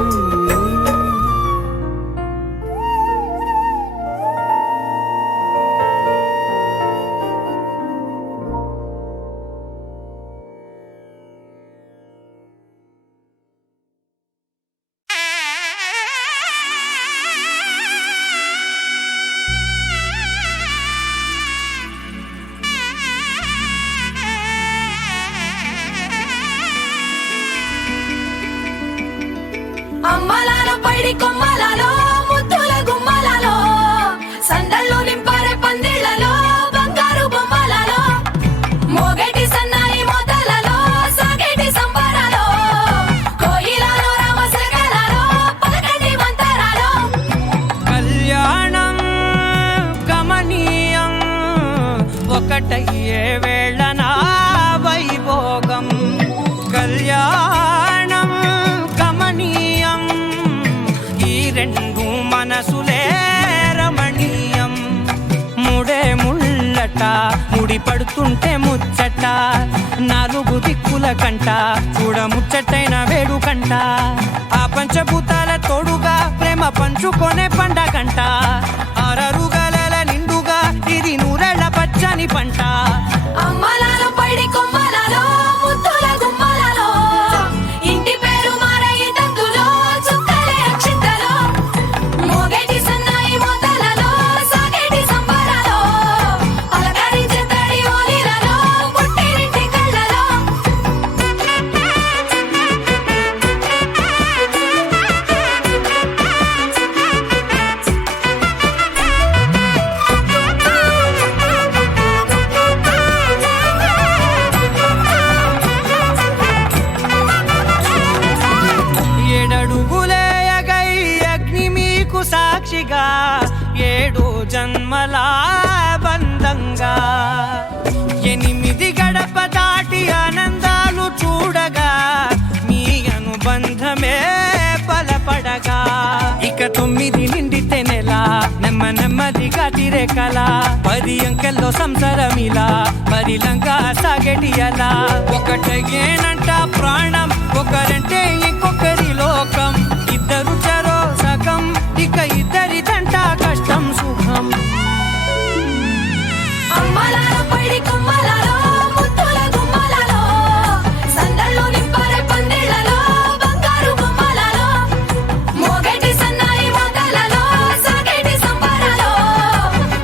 అమ్మలాలో పైడి కొమ్మలలో ముద్దుల గుమ్మలలో సందళ్ళు నింపారే పందిళ్లలో బంగారు బొమ్మలలో మోగేటి సన్నాయి మోతలలో సాగేటి సంబరాలో కోయిలలో రామశకలలో పలకటి మంతరాలో కళ్యాణం గమనీయం ఒకటయ్యే వేళ నా వైభోగం కళ్యాణం గమనీయం ఈ రెండు మనసులే రమణీయం ముడే ముళ్ళట ముడి పడుతుంటే ముచ్చట నాలుగు దిక్కుల కంట చూడ ముచ్చటైన వేడుకంట ఆ పంచభూతాల తోడుగా ప్రేమ పంచుకొనే పండగంట ఆరరుగల నిండుగా ఇది నూరెళ్ళ పచ్చని పంట అమ్మలాలో పైడి కొమ్మలలో ముద్దుల గుమ్మలలో ఇంటి పేరు మారయి తందులో చుక్కలే అక్షింతలో మోగేటి సన్నాయి మోతలలో సాగేటి సంబరాలో పలకరించే తడి ఓలిలలో పుట్టినింటి కళ్ళలో ఏడడుగులే ఎగై అగ్ని మీకు సాక్షిగా ఏడు జన్మల బంధంగా 8 గడప దాటి ఆనందాలు చూడగా మీ అనుబంధమే బలపడగా ఇక 9 నిండితే నెల నెమ్మదిగా తిరేకల 10 అంకెల్లో సంసారమిలా పరిలంగా సాగటి అలా ఒకటేనంట ప్రాణం ఒకరంటే ఇంకొకరి లోకం ఇద్దరు చరో సగం ఇక ఇద్దరిదంట కష్టం సుఖం అమ్మలాలో పైడి కొమ్మలలో ముద్దుల గుమ్మలలో సందళ్ళు నింపారే పందిళ్లలో బంగారు బొమ్మలలో మోగేటి సన్నాయి మోతలలో సాగేటి సంబరాలో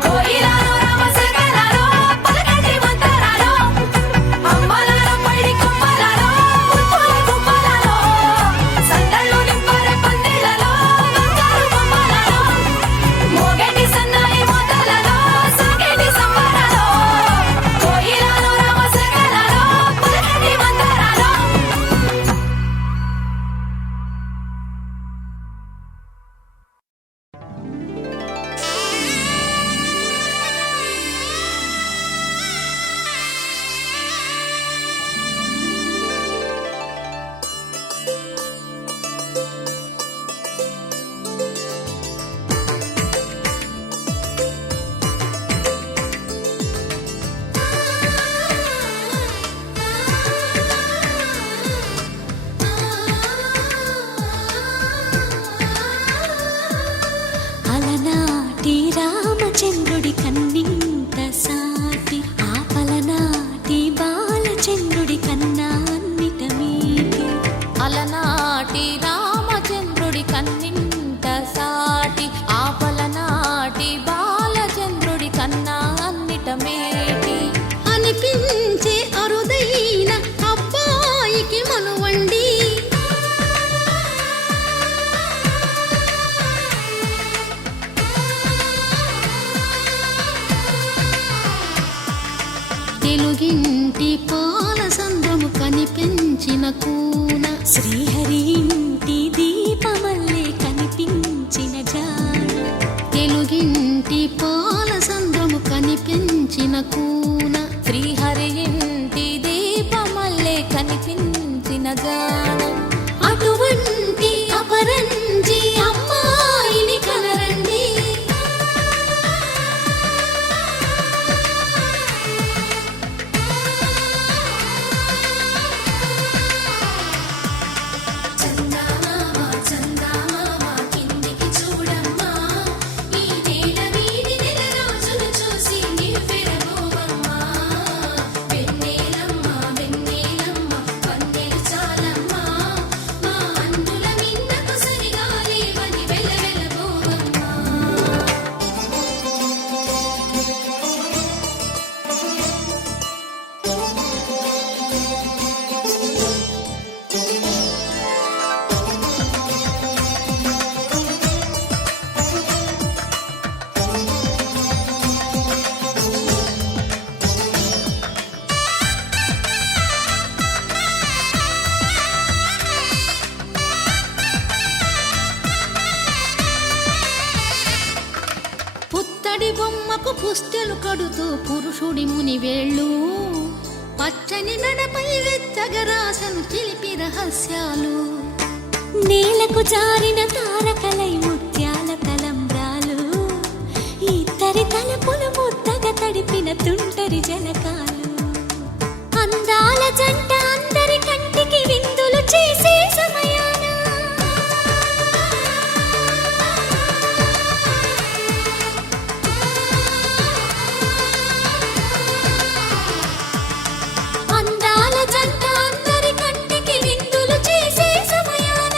కోయిలలో రామశకలలో పలకటి మంతరాలో అమ్మలాలో పైడి కొమ్మలలో ముద్దుల గుమ్మలలో సందళ్ళు నింపారే పందిళ్లలో బంగారు బొమ్మలలో మోగేటి సన్నాయి మోతలలో సాగేటి సంబరాలో కోయిలలో రామశకలలో పలకటి మంతరాలో అలనాటి రామచంద్రుడి కన్నింత సాటి ఆపలనాటి బాలచంద్రుడి కన్నా అన్నిట మీటి అలనాటి రామచంద్రుడి కన్నింత సాటి ఆపలనాటి బాలచంద్రుడి కన్నా అన్నిట మేటి అనిపించే అరుదైన అబ్బాయికి మనువండి తెలుగింటి పాల సంద్రము కనిపించిన కూన శ్రీహరి ఇంటి దీపమల్లే కనిపించిన జాడ తెలుగింటి పాల సంద్రము కనిపించిన కూన శ్రీహరి జానం అటువంటి అపరంజి అమ్మాయిని కనరండి చందమామ చందమామ కిందికి చూడమ్మా ఈ నేల వీడి నెల రోజులు చూసి నివ్వెరబోవమ్మా వెన్నెలమ్మ వెన్నెలమ్మ వన్నెలు చాలమ్మా మా అందుల మిన్నకు సరిగా లేవని వెలవెలబోవమ్మా పుత్తడి బొమ్మకు పుస్తెలు కడుతూ పురుషుడి ముని వేళ్ళు పచ్చని నడపై వెచ్చగరాసను చిలిపి రహస్యాలు నేలకు జారిన తారకలై ముత్యాల తలంబ్రాలు ఇద్దరి తలపులు ముద్దగా తడిపిన తుంటరి జలకాలు అందాల జంట అందరి కంటికి విందులు చేసే సమయాన అందాల జంట అందరి కంటికి విందులు చేసే సమయాన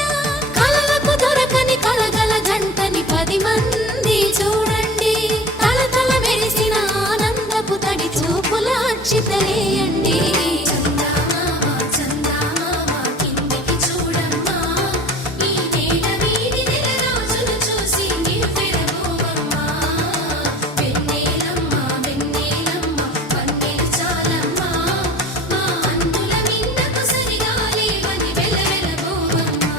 కలలకు దొరకని కలగల జంటని 10 మంది చూడండి తలతల మెరిసిన ఆనందపు తడి చూపుల అక్షితలేయండి చందమామ చందమామ కిందికి చూడమ్మా ఈ నేల వీడి నెల రోజులు చూసి నివ్వెరబోవమ్మా వెన్నెలమ్మ వెన్నెలమ్మ వన్నెలు చాలమ్మా మా అందుల మిన్నకు సరిగా లేవని వెలవెలబోవమ్మా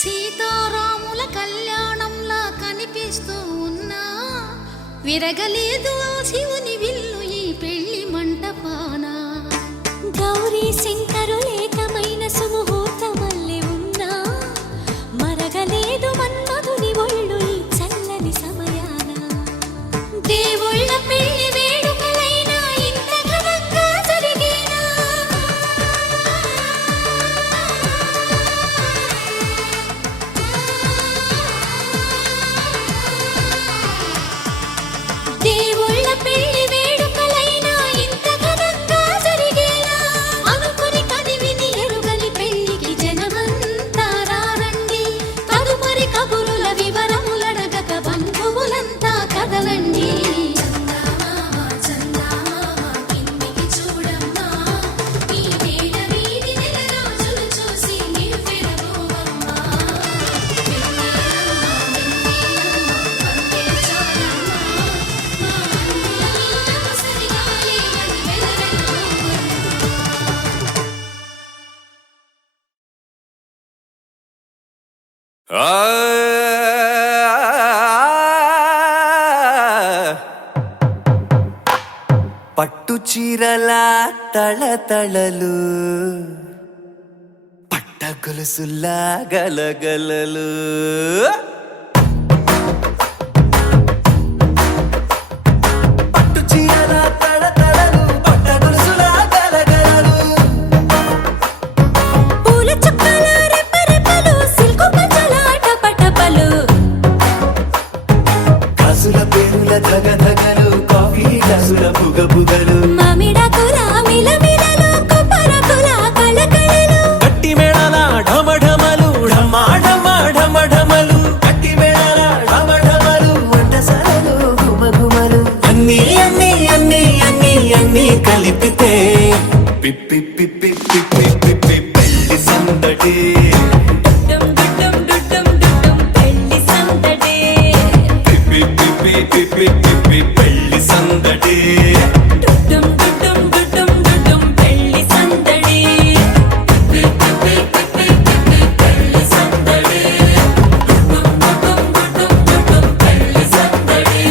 సీతారాముల కళ్యాణంలా కనిపిస్తూ ఉన్నా విరగలేదు ఆ శివుని విల్లు ఈ పెళ్లి మంటపాన గౌరీ శంకరులేకమైన సుముహూర్తమల్లె ఉన్నా మరగలేదు మన్మధుని ఒళ్ళు ఈ చల్లని సమయాన దేవుళ్ళ పెళ్లి వేడుకలైనా ఇంత ఘనంగా జరిగేనా దేవుళ్ళ పెళ్లి వేడుకలైనా ఇంత ఘనంగా జరిగేలా అనుకుని కనివిని ఎరుగని పెళ్లికి జనమంతా రారండి తదుపరి కబురుల వివరములడగక బంధువులంతా కదలండి చందమామ చందమామ కిందికి చూడమ్మా ఈ నేల వీడి నెల రోజులు చూసి నివ్వెరబోవమ్మా వెన్నెలమ్మ వెన్నెలమ్మ వన్నెలు చాలమ్మా మా అందుల మిన్నకు సరిగా లేవని వెలవెలబోవమ్మా పట్టు చీరల తళతళలు పట్ట గొలుసుల్లా గలగలలు పట్టు చీరల తళతళలు పట్ట గొలుసుల్లా గలగలలు పూల చుక్కల రెపరెపలు సిల్కు పచ్చలాట పటపలు గాజుల పేరుల ధగధగలు కాఫీ గ్లాసుల బుగబుగలు మామిడాకుల మిలమిలలు కొబ్బరకుల కళకళలు గట్టి మేళాల ఢమఢమలు ఢమాఢమలు గట్టి మేళాల ఢమఢమలు వంటసాలలు గుమగుమలు అన్నీ అన్నీ అన్నీ అన్నీ అన్నీ కలిపితే పిప్పి పిప్పి పిప్పి పిప్పి పెళ్లి సందడి డుమ్ డుమ్ డుమ్ డుమ్ డుమ్ పెళ్లి సందడి పిప్పి పిప్పి పెళ్లి సందడి డుడ్డుం డుడ్డుం డుడ్డుం డుడ్డుం పెళ్లి సందడి పిప్పి పిప్పి పిప్పి పిప్పి పెళ్లి సందడి డుడ్డుం డుడ్డుం డుడ్డుం డుడ్డుం పెళ్లి సందడి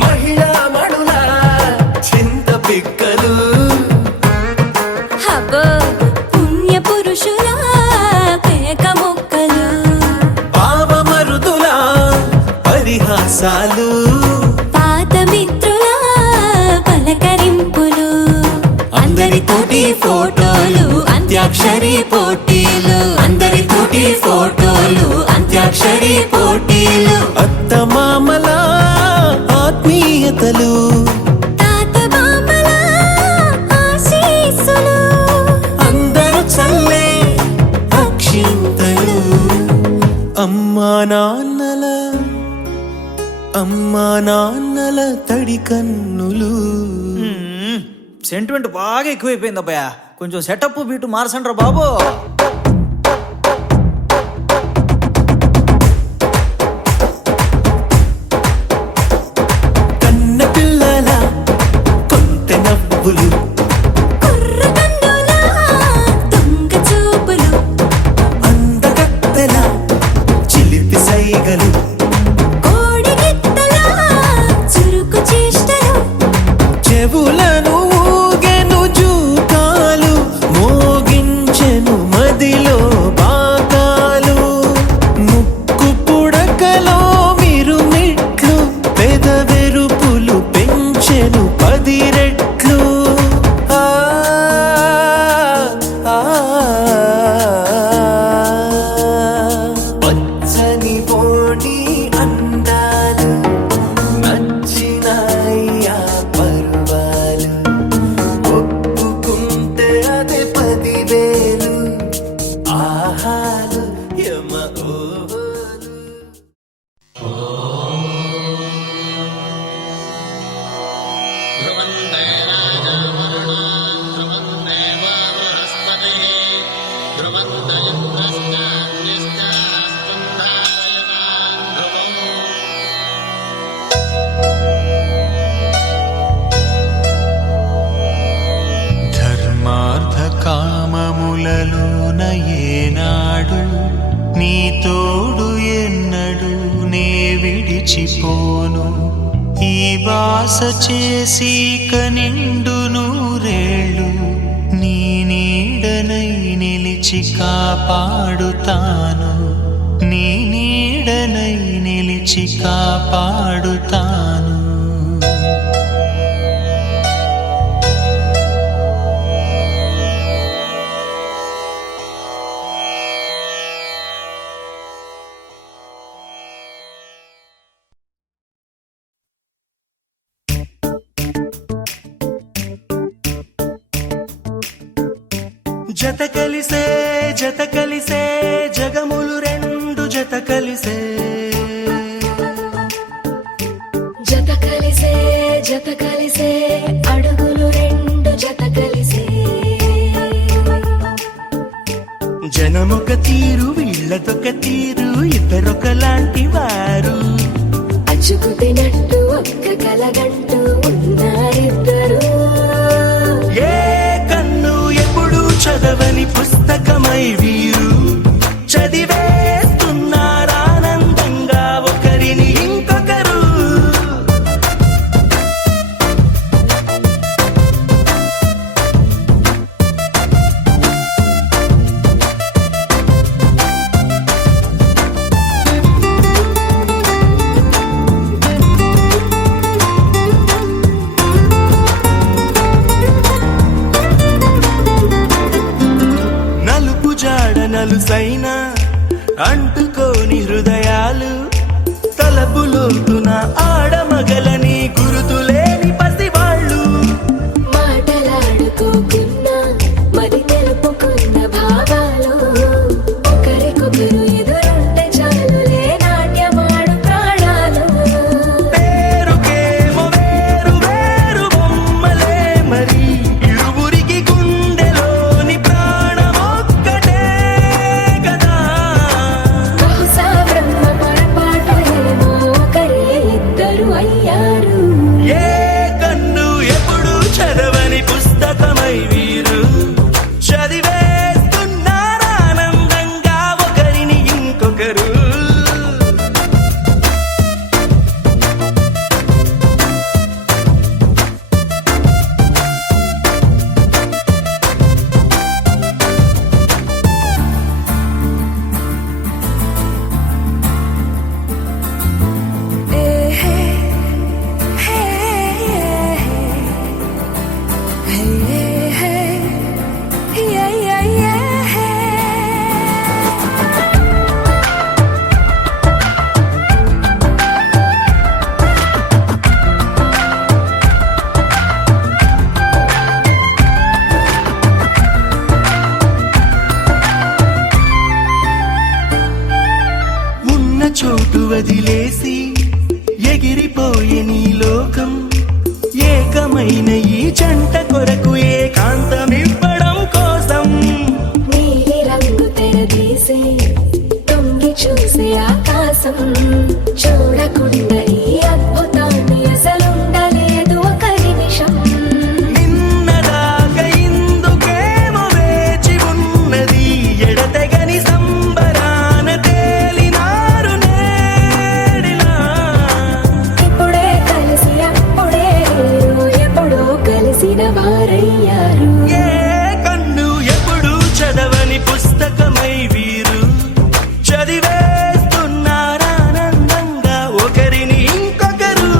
మహిళా మణుల చింత పిక్కలు హబ్బో పుణ్య పురుషుల పేక మొక్కలు పావమరుదుల పరిహాసాలు పాత మిత్రుల పలకరింపులు అందరితోటి ఫోటోలు అంత్యాక్షరి పోటీలు అందరితోటి ఫోటోలు అంత్యాక్షరి పోటీలు అత్తమామల ఆత్మీయతలు తాత బామ్మల ఆశీస్సులు అందరూ చల్లే అక్షింతలు అమ్మా నాన్నల తడి కన్నులు. సెంటిమెంట్ బాగా ఎక్కువైపోయింది అబ్బాయా, కొంచెం సెటప్ బీటు మార్చండ్రా బాబు. కన్న పిల్లల కొంత నవ్వులు కుర్ర కన్నుల దొంగ చూపులు అందగత్తెల చిలిపి సైగలు కోడి గిత్తల చురుకు చేష్టలు చెవులను ఊగెను జూకాలు మోగించెను మదిలో బాకాలు ముక్కు పుడకలో మిరుమిట్లు పెదవెరుపులు పెంచెను 10 రెట్లు ఆ పచ్చని పోనీ అందాలు నచ్చినాయ్యా పర్వాలు ఒప్పుకుంటే అదే 10,000 ఆహాలు యమ ఓహోలు. ధర్మార్థ కామములలోన ఏనాడు నీ తోడు ఎన్నడు నే విడిచిపోను ఈ బాస చేసి కనిండు నూరేళ్ళు నీ నీడనై నిలిచి కాపాడుతాను నీ నీడనై నిలిచి కాపాడుతాను. జత కలిసే జగములు రెండు జత కలిసే జత కలిసే అడుగులు రెండు జత కలిసే జనమొక తీరు వీళ్ళదొక తీరు ఇద్దరొకలాంటి వారు అచ్చుకుతినట్టు ఒక్క కలగంటూ ఉన్నారిద్దరు ఏ కన్ను ఎప్పుడు చదవని పుస్తకమై వీరు చదివేస్తున్నారానందంగా ఒకరిని ఇంకొకరు. నలుపు జాడ నలుసైన అంటుకోని హృదయాలు తలపులోతున ఆడమగలని గురుతులేని పసివాళ్ళు మాటలాడుకోకున్నా మరి తెలుపుకున్న భావాలు ఉన్న చోటు వదిలేసి ఎగిరిపోయే నీ లోకం ఏకమైన ఈ జంట కొరకు ఏకాంతమివ్వడం కోసం నీలి రంగు తెరదీసే తొంగి చూసే ఆకాశం చూడకుండా ఈ అద్భుతాన్ని అసలుండలేదు ఒక నిమిషం నిన్నదాకా ఇందుకేమో వేచి ఉన్నది ఎడతెగని సంబరాన తేలినారు నేడిలా ఇప్పుడే కలిసి అప్పుడే లేరు ఎప్పుడో కలిసిన వారయ్యారు ఏ కన్ను ఎప్పుడు చదవని పుస్తకమై వీరు చదివేస్తున్నారానందంగా ఒకరిని ఇంకొకరు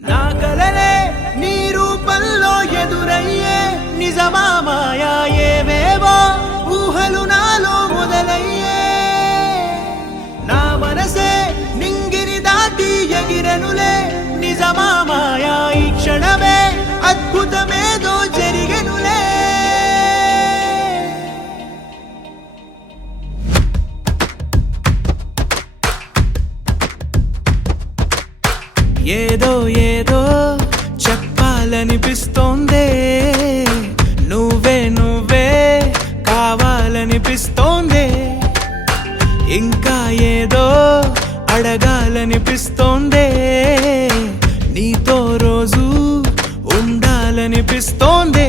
నా కలలే నీ రూపంలో ఎదురయ్యే నిజమా మాయా ఏవేవో ఊహలు నాలో మొదలయ్యే నా మనసే నింగిని దాటి ఎగిరనులే నిజమా మాయా ఈ క్షణమే అద్భుతమేదో జరిగెనులే ఏదో ఏదో చెప్పాలనిపిస్తోందే నువ్వే నువ్వే కావాలనిపిస్తోందే ఇంకా ఏదో అడగాలనిపిస్తోందే నీతో రోజు ఉండాలనిపిస్తోందే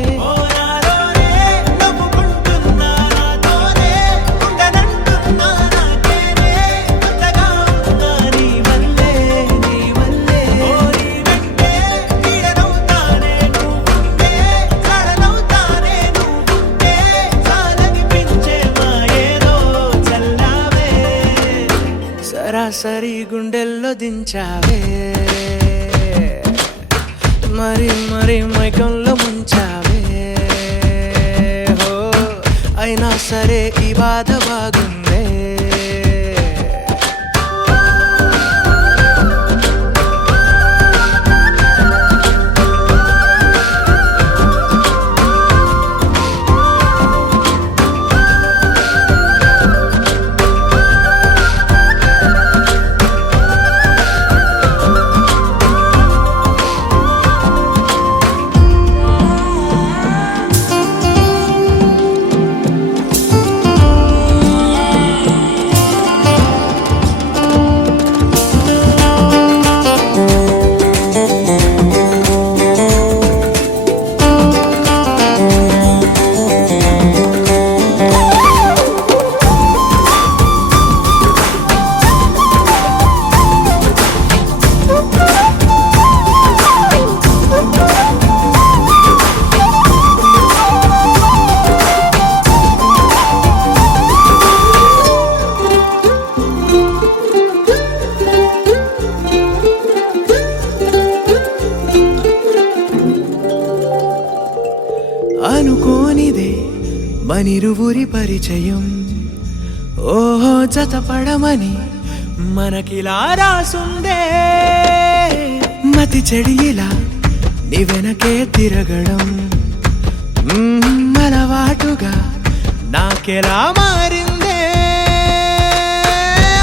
సరాసరి గుండెల్లో దించావే మరి మరి మైకంలో ముంచావే హో అయినా సరే ఈ బాధ బాగుందే అనుకోనిదే మనిరువురి పరిచయం ఓహో జతపడమని మనకిలా రాసుందే మతి చెడిలా నీ వెనకే తిరగడం అలవాటుగా నాకెలా మారిందే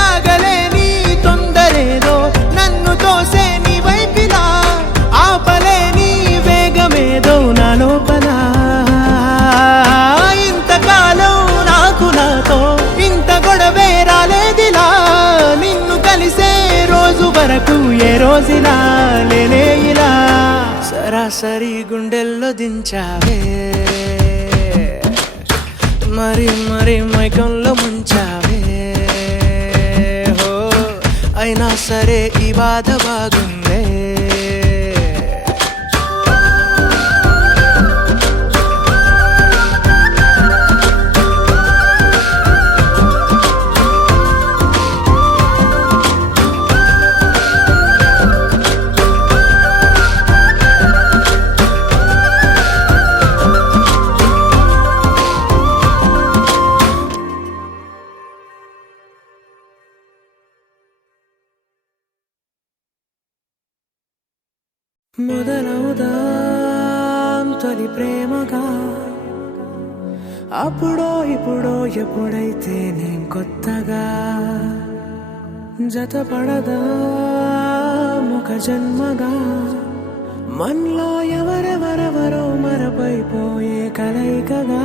ఆగలేని తొందరేదో నన్ను తోసే నీ వైపిలా ఆపలేని వేగమేదో నా లోపల ఇంతకాలం నాకు నాతో ఇంత గొడవే రాలేదిలా నిన్ను కలిసే రోజు వరకు ఏ రోజులా లేనే ఇలా సరాసరి గుండెల్లో దించావే మరి మరి మైకంలో ముంచావే హో అయినా సరే ఈ బాధ బాగుందే మొదలవుదాం తొలి ప్రేమగా అప్పుడో ఇప్పుడో ఎప్పుడైతే నేను కొత్తగా జతపడదా ఒక జన్మగా మనలో ఎవరెవరెవరో మరపైపోయే కలయికగా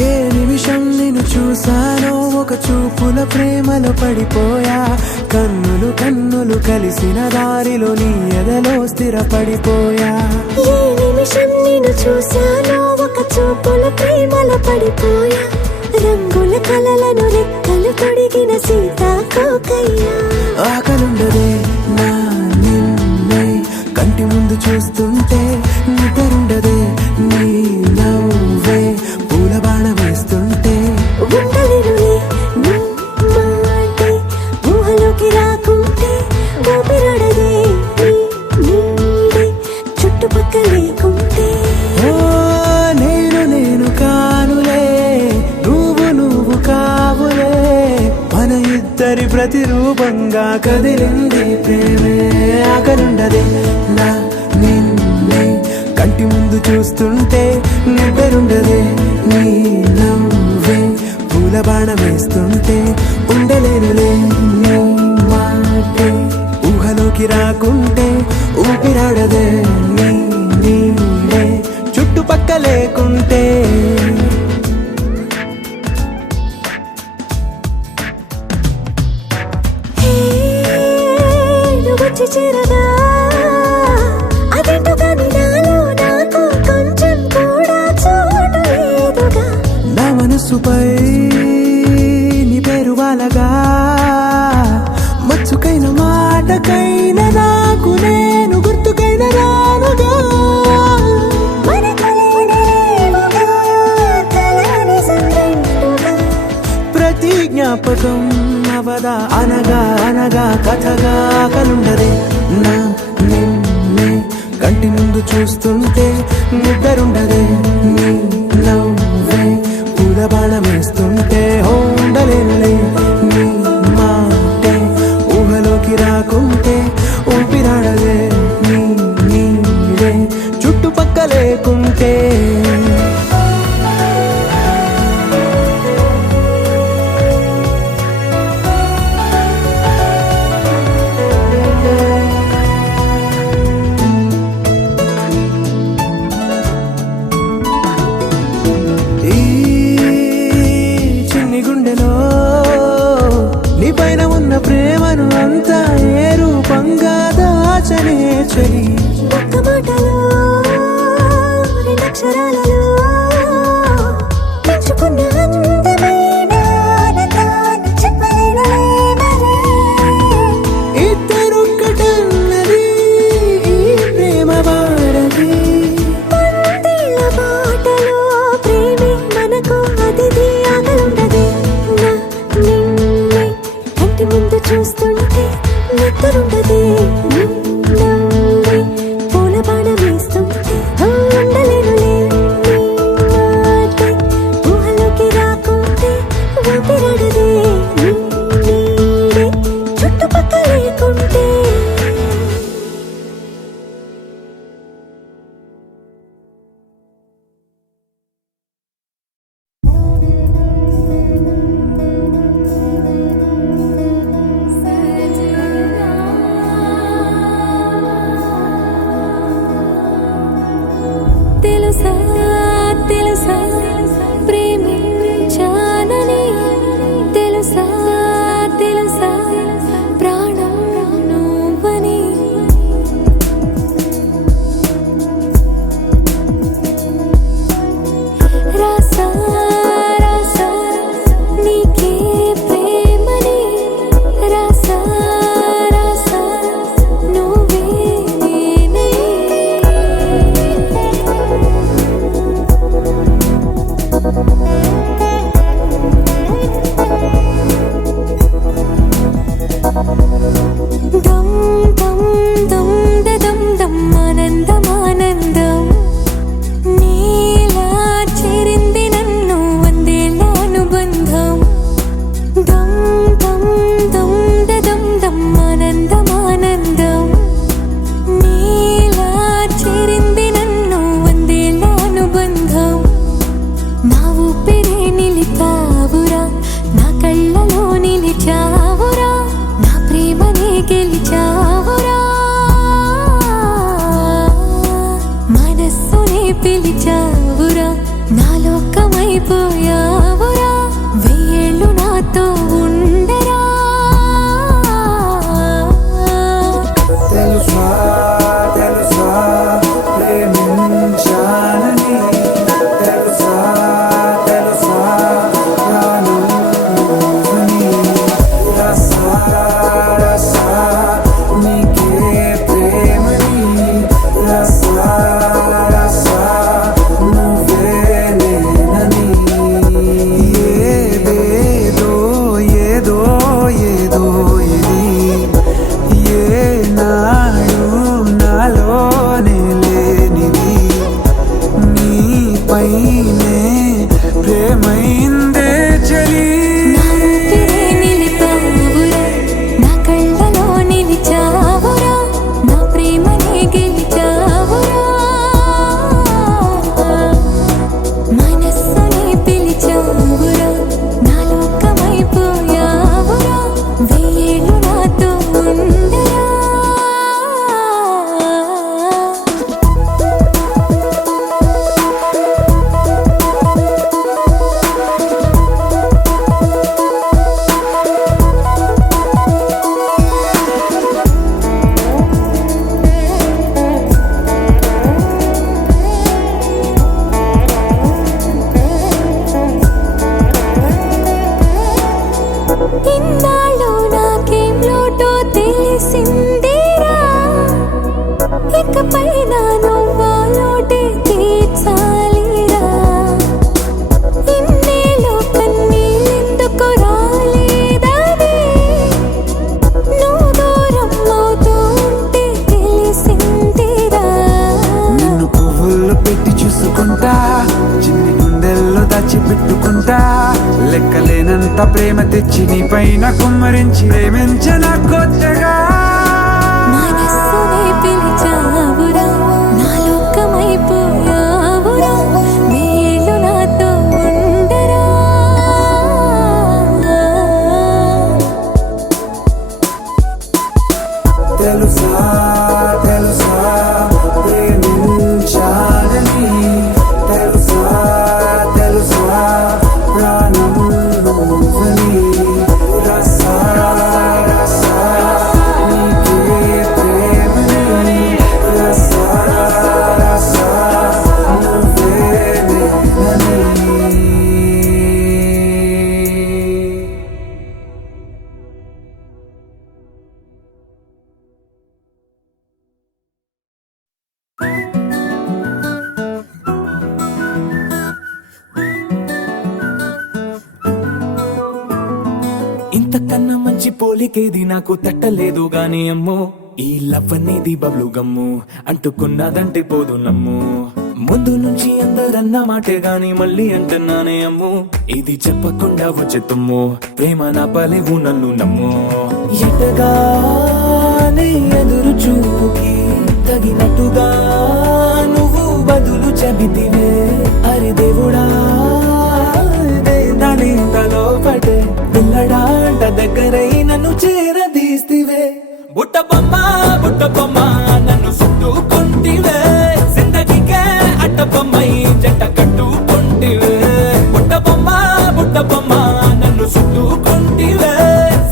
ఏ నిమిషం నిన్ను చూసానో ఒక చూపుల ప్రేమలో పడిపోయా కన్నులు కన్నులు కలిసిన దారిలో నీ ఎదలో స్థిరపడిపోయా ఏ నిమిషం నిన్ను చూశానో ఒక చూపుల ప్రేమలో పడిపోయా రంగుల కలలను రెక్కలు తొడిగిన సీతాకోకయ్యా ఆకలుండదే నా నిన్నే కంటి ముందు చూస్తుంటే నిద్రుండదే నీ నవ్వే పూల బాణ వేస్తుంటే ఉండలేనులే నీ మాటే ఊహలోకి రాకుంటే ఊపిరాడదే నీ నీడే చుట్టుపక్కల లేకుంటే ఓ నేను కానులే నువ్వు కావులే మన ఇద్దరి ప్రతిరూపంగా కదిలింది ప్రేమే ఆకలుండదే నా నిన్నే కంటి ముందు చూస్తుంటే నిద్రుండదే నీ నవ్వే పూల బాణ వేస్తుంటే ఉండలేనులే నీ మాటే ఊహలోకి రాకుంటే ఊపిరాడదే నీ నీడే చుట్టుపక్క లేకుంటే వచ్చి చేరగా అదేంటో కానీ నాలో నాకు కొంచెం కూడా చోటు లేదుగా నా మనసుపై నీ పేరు వాలగా మచ్చుకైన మాటకైన నాకు నేను గుర్తుకైన రానుగా మనకులేనిరేవుగా, కలని సంగంటుగా. ప్రతి జ్ఞాపకం అవదా అనగా అనగా కథగా కలుండదే నా నిన్నే కంటి ముందు చూస్తుంటే నిద్రుండదే నీ నవ్వే పూల బాణ వేస్తుంటే ఉండలేనులే నీ మాటే ఊహలోకి రాకుంటే ఊపిరాడదే నీ నీడే చుట్టుపక్క లేకుంటే ఈ చిన్ని గుండెలో నీ పైన ఉన్న ప్రేమను అంతా ఏ రూపంగా దాచనే చెలి ఒక్క మాటలో రెండక్షరాలలో పెంచుకున్న అందమైన ఆనందాన్ని చెప్పలేనులే మరి. ఇద్దరొక్కటన్నది ఈ ప్రేమ వారది పందిళ్ళ బాటలో ప్రేమే మనకు అతిథి ఆగలుండదే నా నిన్నే కంటి ముందు చూస్తుంటే నిద్రుండదే నీ నవ్వే పూల బాణ వేస్తుంటే ఉండలేనులే నీ మాటే ఊహలోకి రాకుంటే ఊపిరాడదే నీ నీడే చుట్టుపక్క లేకుంటే సరి ఇన్నాళ్ళు నాకేం లోటో తెలిసిందిరా, ఇకపై నా నువ్వా లోటే తీర్చాలిరా. ఇన్నేళ్ళు కన్నీళ్ళెందుకు రాలేదని నువ్వు దూరం అవుతూ ఉంటే తెలిసిందిరా. నిన్ను పువ్వుల్లో పెట్టి చూసుకుంటా, చిన్ని గుండెల్లో దాచిపెట్టుకుంటా. లెక్కలేనంత ప్రేమ తెచ్చి నీ పైన కుమ్మరించి ప్రేమించిన కొత్తగా. మనస్సునే పిలిచావురా, నా లోకమైపోయావురా, నీళ్ళు నాతో ఉండరా. తెలుసా తెలుసా ప్రేమించాలని, తెలుసా తెలుసా ప్రాణం నువ్వని. రసా రసా నీకే ప్రేమని, రసా రసా నువ్వే నేనని. ఇంతకన్నా మంచి పోలికేది నాకు తట్టలేదు గాని అమ్మో, ఈ లవ్ అనేది బబ్లు గమ్ము, అంటుకున్నదంటే పోదు నమ్ము. ముందు నుంచి అందరన్న మాటే గాని మళ్ళీ అంటున్నానే అమ్ము, ఇది చెప్పకుండా వచ్చే తుమ్ము, ప్రేమ నా పలేవు నన్ను నమ్ము. ఎటగానే ఎదురు చూకి తగినట్టుగా నువ్వు బదులు చెబితివే. అరే దేవుడా దాని తలో పడే పిల్లడాంట దగ్గరై నన్ను చేరదీస్తివే. బుట్ట బొమ్మ నన్ను చుట్టుకుంటివే, జిందగీకే అట్ట బొమ్మై జంట కట్టుకుంటివే. బుట్ట బొమ్మ నన్ను చుట్టుకుంటివే,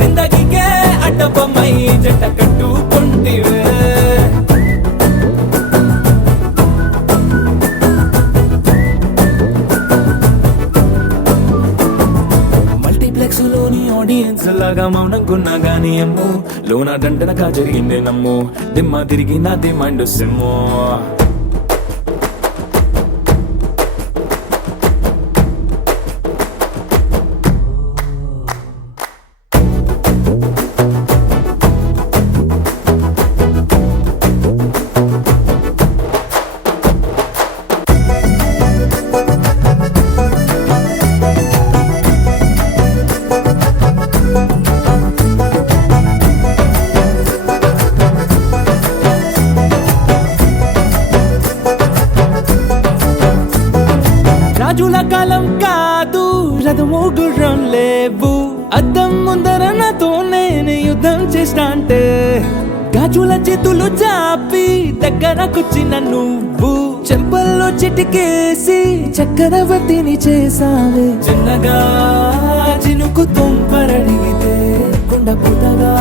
జిందగీకే అట్ట బొమ్మై జంట కట్టుకుంటివే. మల్టీప్లెక్స్ లోని ఆడియన్స్ లాగా మౌనంకున్నా గానీ అమ్ము, లోన దండనగా జరిగిందే నమ్ము, దిమ్మ తిరిగి నాది మైండ్ సిమ్ము. రాజుల కాలం కాదు, రథము గుర్రం లేవు, అద్దం ముందర నాతో నేను యుద్ధం చేస్తా అంటే గాజుల చేతులు చాపి దగ్గరకొచ్చిన నువ్వు చెంపల్లో చిటికేసి చక్రవర్తిని చేసావే. చిన్నగా చినుకు తుంపరడిగితే కుండ పుటగా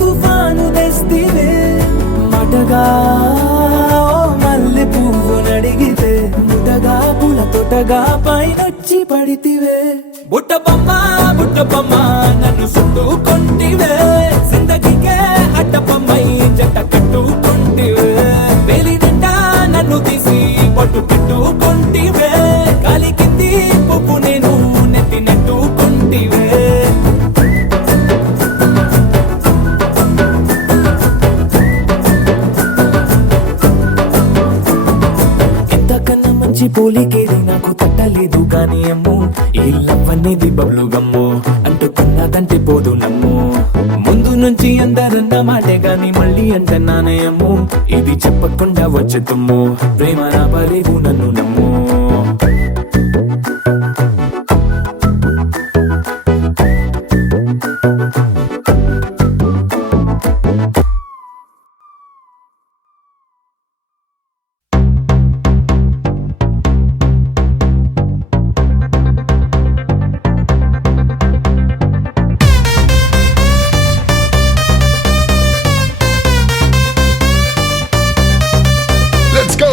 తుఫాను తెస్తివే. మాటగా మల్లె పువ్వు నడిగితే ముటగా పూల తోటగా పైనొచ్చి పడితివే. బుట్ట బొమ్మ నన్ను చుట్టుకుంటివే, జిందగీకే అట్ట బొమ్మై జంట కట్టుకుంటివే. వేలి నిండా నన్ను తీసి పట్టు పెట్టుకుంటివే, కాలి కింది పువ్వు నేను నెత్తి నెట్టుకుంటివే. ఇంతకన్నా మంచి పోలికేది నాకు తట్టలేదు గానీ అమ్ము, ఈ లవ్ అనేది బబ్లు గమ్ము, అంటుకున్నదంటే పోదు నమ్ము. ముందు నుంచి అందరన్న మాటే గాని మళ్ళీ అంటున్నానే అమ్ము, ఇది చెప్పకుండా వచ్చే తుమ్ము, ప్రేమ నా పలేవు నన్ను నమ్ము. Let's go!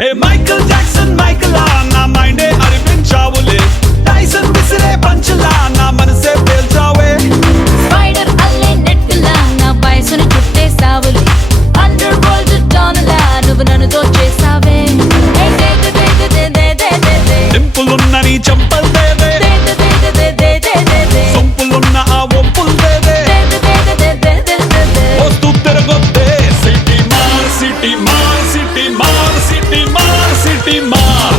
Hey Michael Jackson మైకలా నా మైండే అరిపించావులే టైసన్ విసిరే పంచలా నా మనసే పేల్చావే స్పైడర్ అల్లే నెట్టులా నా వయసును చుట్టేసావులే అండర్ వరల్డ్ డాన్లా నువ్వు నన్ను దోచేసావే డింపులున్న నీ చంపల్ దేదే సొంపులున్న ఆ ఒప్పుల్ దేదే వస్తూ తిరగొద్దే సిటీ మార్ సిటీ మార్ సిటీ మార్ సిటీ మార్ సిటీ మార్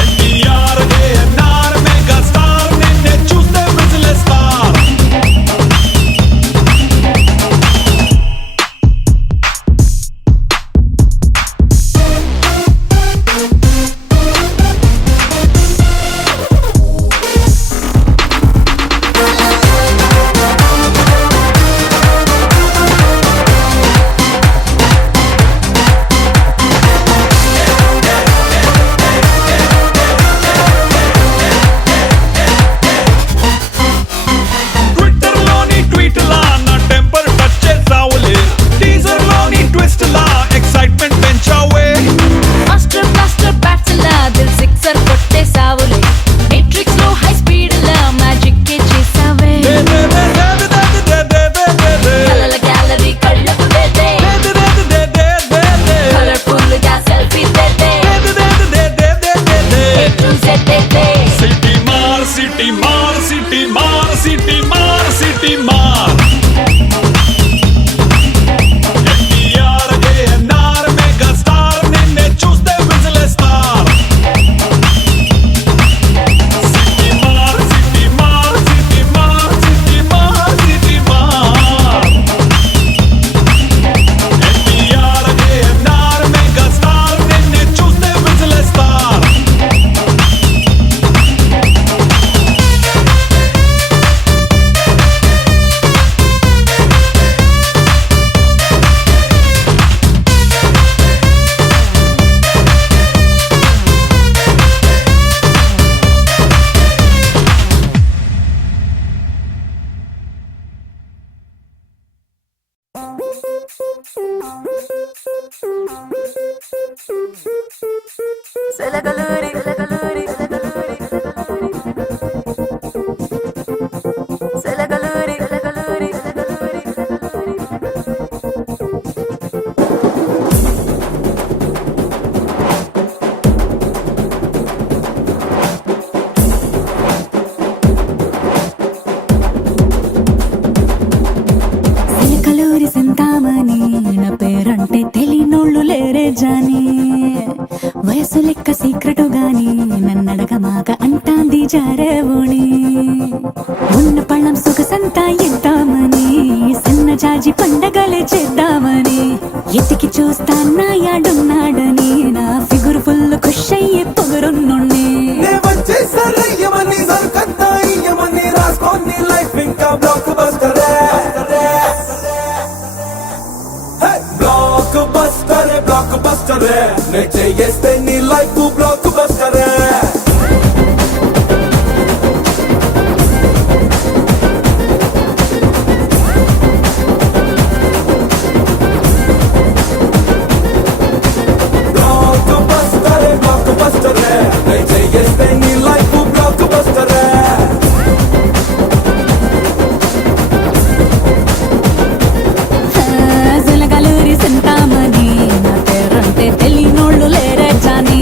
ఎన్టీఆర్ ఏఎన్ఆర్ మెగా స్టార్ నిన్నే చూస్తే విజిలేస్తార్ ట్విట్టర్ లోని ట్వీట్ లా నా టెంపర్ టచ్ చేసావులే టీజర్ లోని ట్విస్ట్ లా ఎక్సైట్మెంట్ పెంచావే మాస్టర్ బ్లాస్టర్ బ్యాట్స్ లా దిల్ సిక్సర్ కొట్టేసావులే మెట్రిక్స్ లో హై స్పీడ్ లా మ్యాజిక్ కే చేసావే కలల గ్యాలరీ కళ్ళకు వేదే కలర్ఫుల్ గా సెల్ఫీ దేదే సిటీ మార్ సిటీ మార్ సిటీ మార్ సిటీ మార్ సిటీ మార్ ఎన్టీఆర్ ఏఎన్ఆర్ మెగా స్టార్ నిన్నే చూస్తే విజిలేస్తార్ సిటీ మార్ సిటీ మార్ సిటీ మార్ సిటీ మార్ సిటీ మార్ ఎన్టీఆర్ ఏఎన్ఆర్ మెగా స్టార్ నిన్నే చూస్తే విజిలేస్తార్ సిలకలూరి సింతామణి నా పేరంటే తెలియనోళ్ళు లేరే జాని వయసు లెక్క సీక్రెటు గాని నన్నడగమాక అంటాంది జారేవోణి ఉన్న పళ్ళం సొగసంతా ఇద్దామని సన్న జాజి పండగలే చేద్దామని ఎతికి చూస్తా నా యాడున్నాడని నా ఫిగురు ఫుల్ ఖుష్ అయ్యే పొగరున్నుండి వచ్చేసరయ్యమని దొరకంతా ఇయ్యమని రాసుకోని లైఫ్ ఇంకా బ్లాక్ బస్టరే బ్లాక్ బస్టరే నే చేస్తే నీ లైఫ్ బ్లాక్ బస్టరే బ్లాక్ బస్టరే నే చేస్తే నీ లైఫ్ బ్లాక్ బస్టరే సిలకలూరి సింతామణి నా పేరంటే తెలియనోళ్ళు లేరే జాని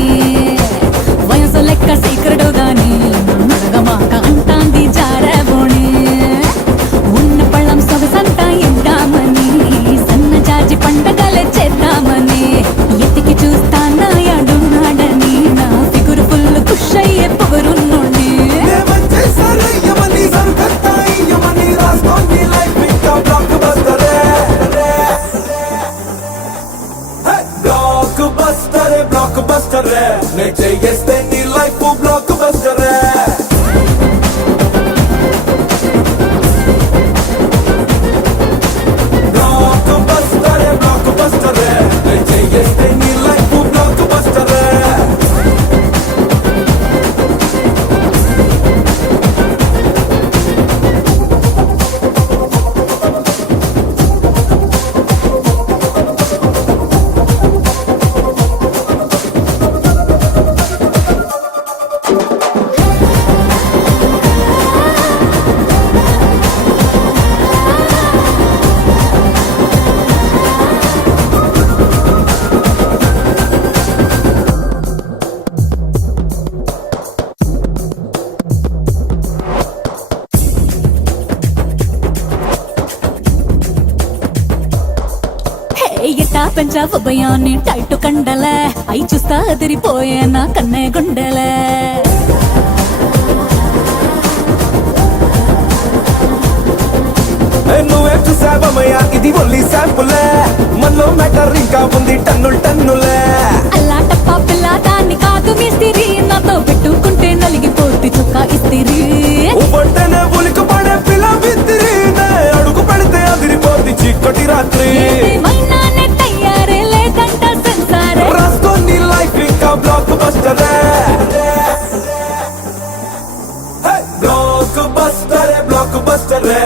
పెంచావు భయాన్ని టైట్ కండలే అయి చూస్తా అదిరిపోయే నా కన్నే గుండెలే నువ్వే చూసావమయ్యా ఇది ఒల్లి శాంపులే మనలో మ్యాటర్ ఇంకా ఉంది టన్నులు టన్నులే అల్లా టప్పా పిల్ల దాన్ని కాదు మిస్తిరి నాతో పెట్టుకుంటే నలిగిపోద్ది చుక్క ఇస్తిరి ఉవ్వంటేనే ఉలికి పడే పిల్ల విత్తిరి అడుగు పెడితే అదిరిపోద్ది చీకటి రాత్రి ఏమైనా నెట్ అయ్యారే లేదంట సెన్సారే రాసుకో నీ లైఫ్ ఇంకా బ్లాక్ బస్టరే బ్లాక్ బస్టరే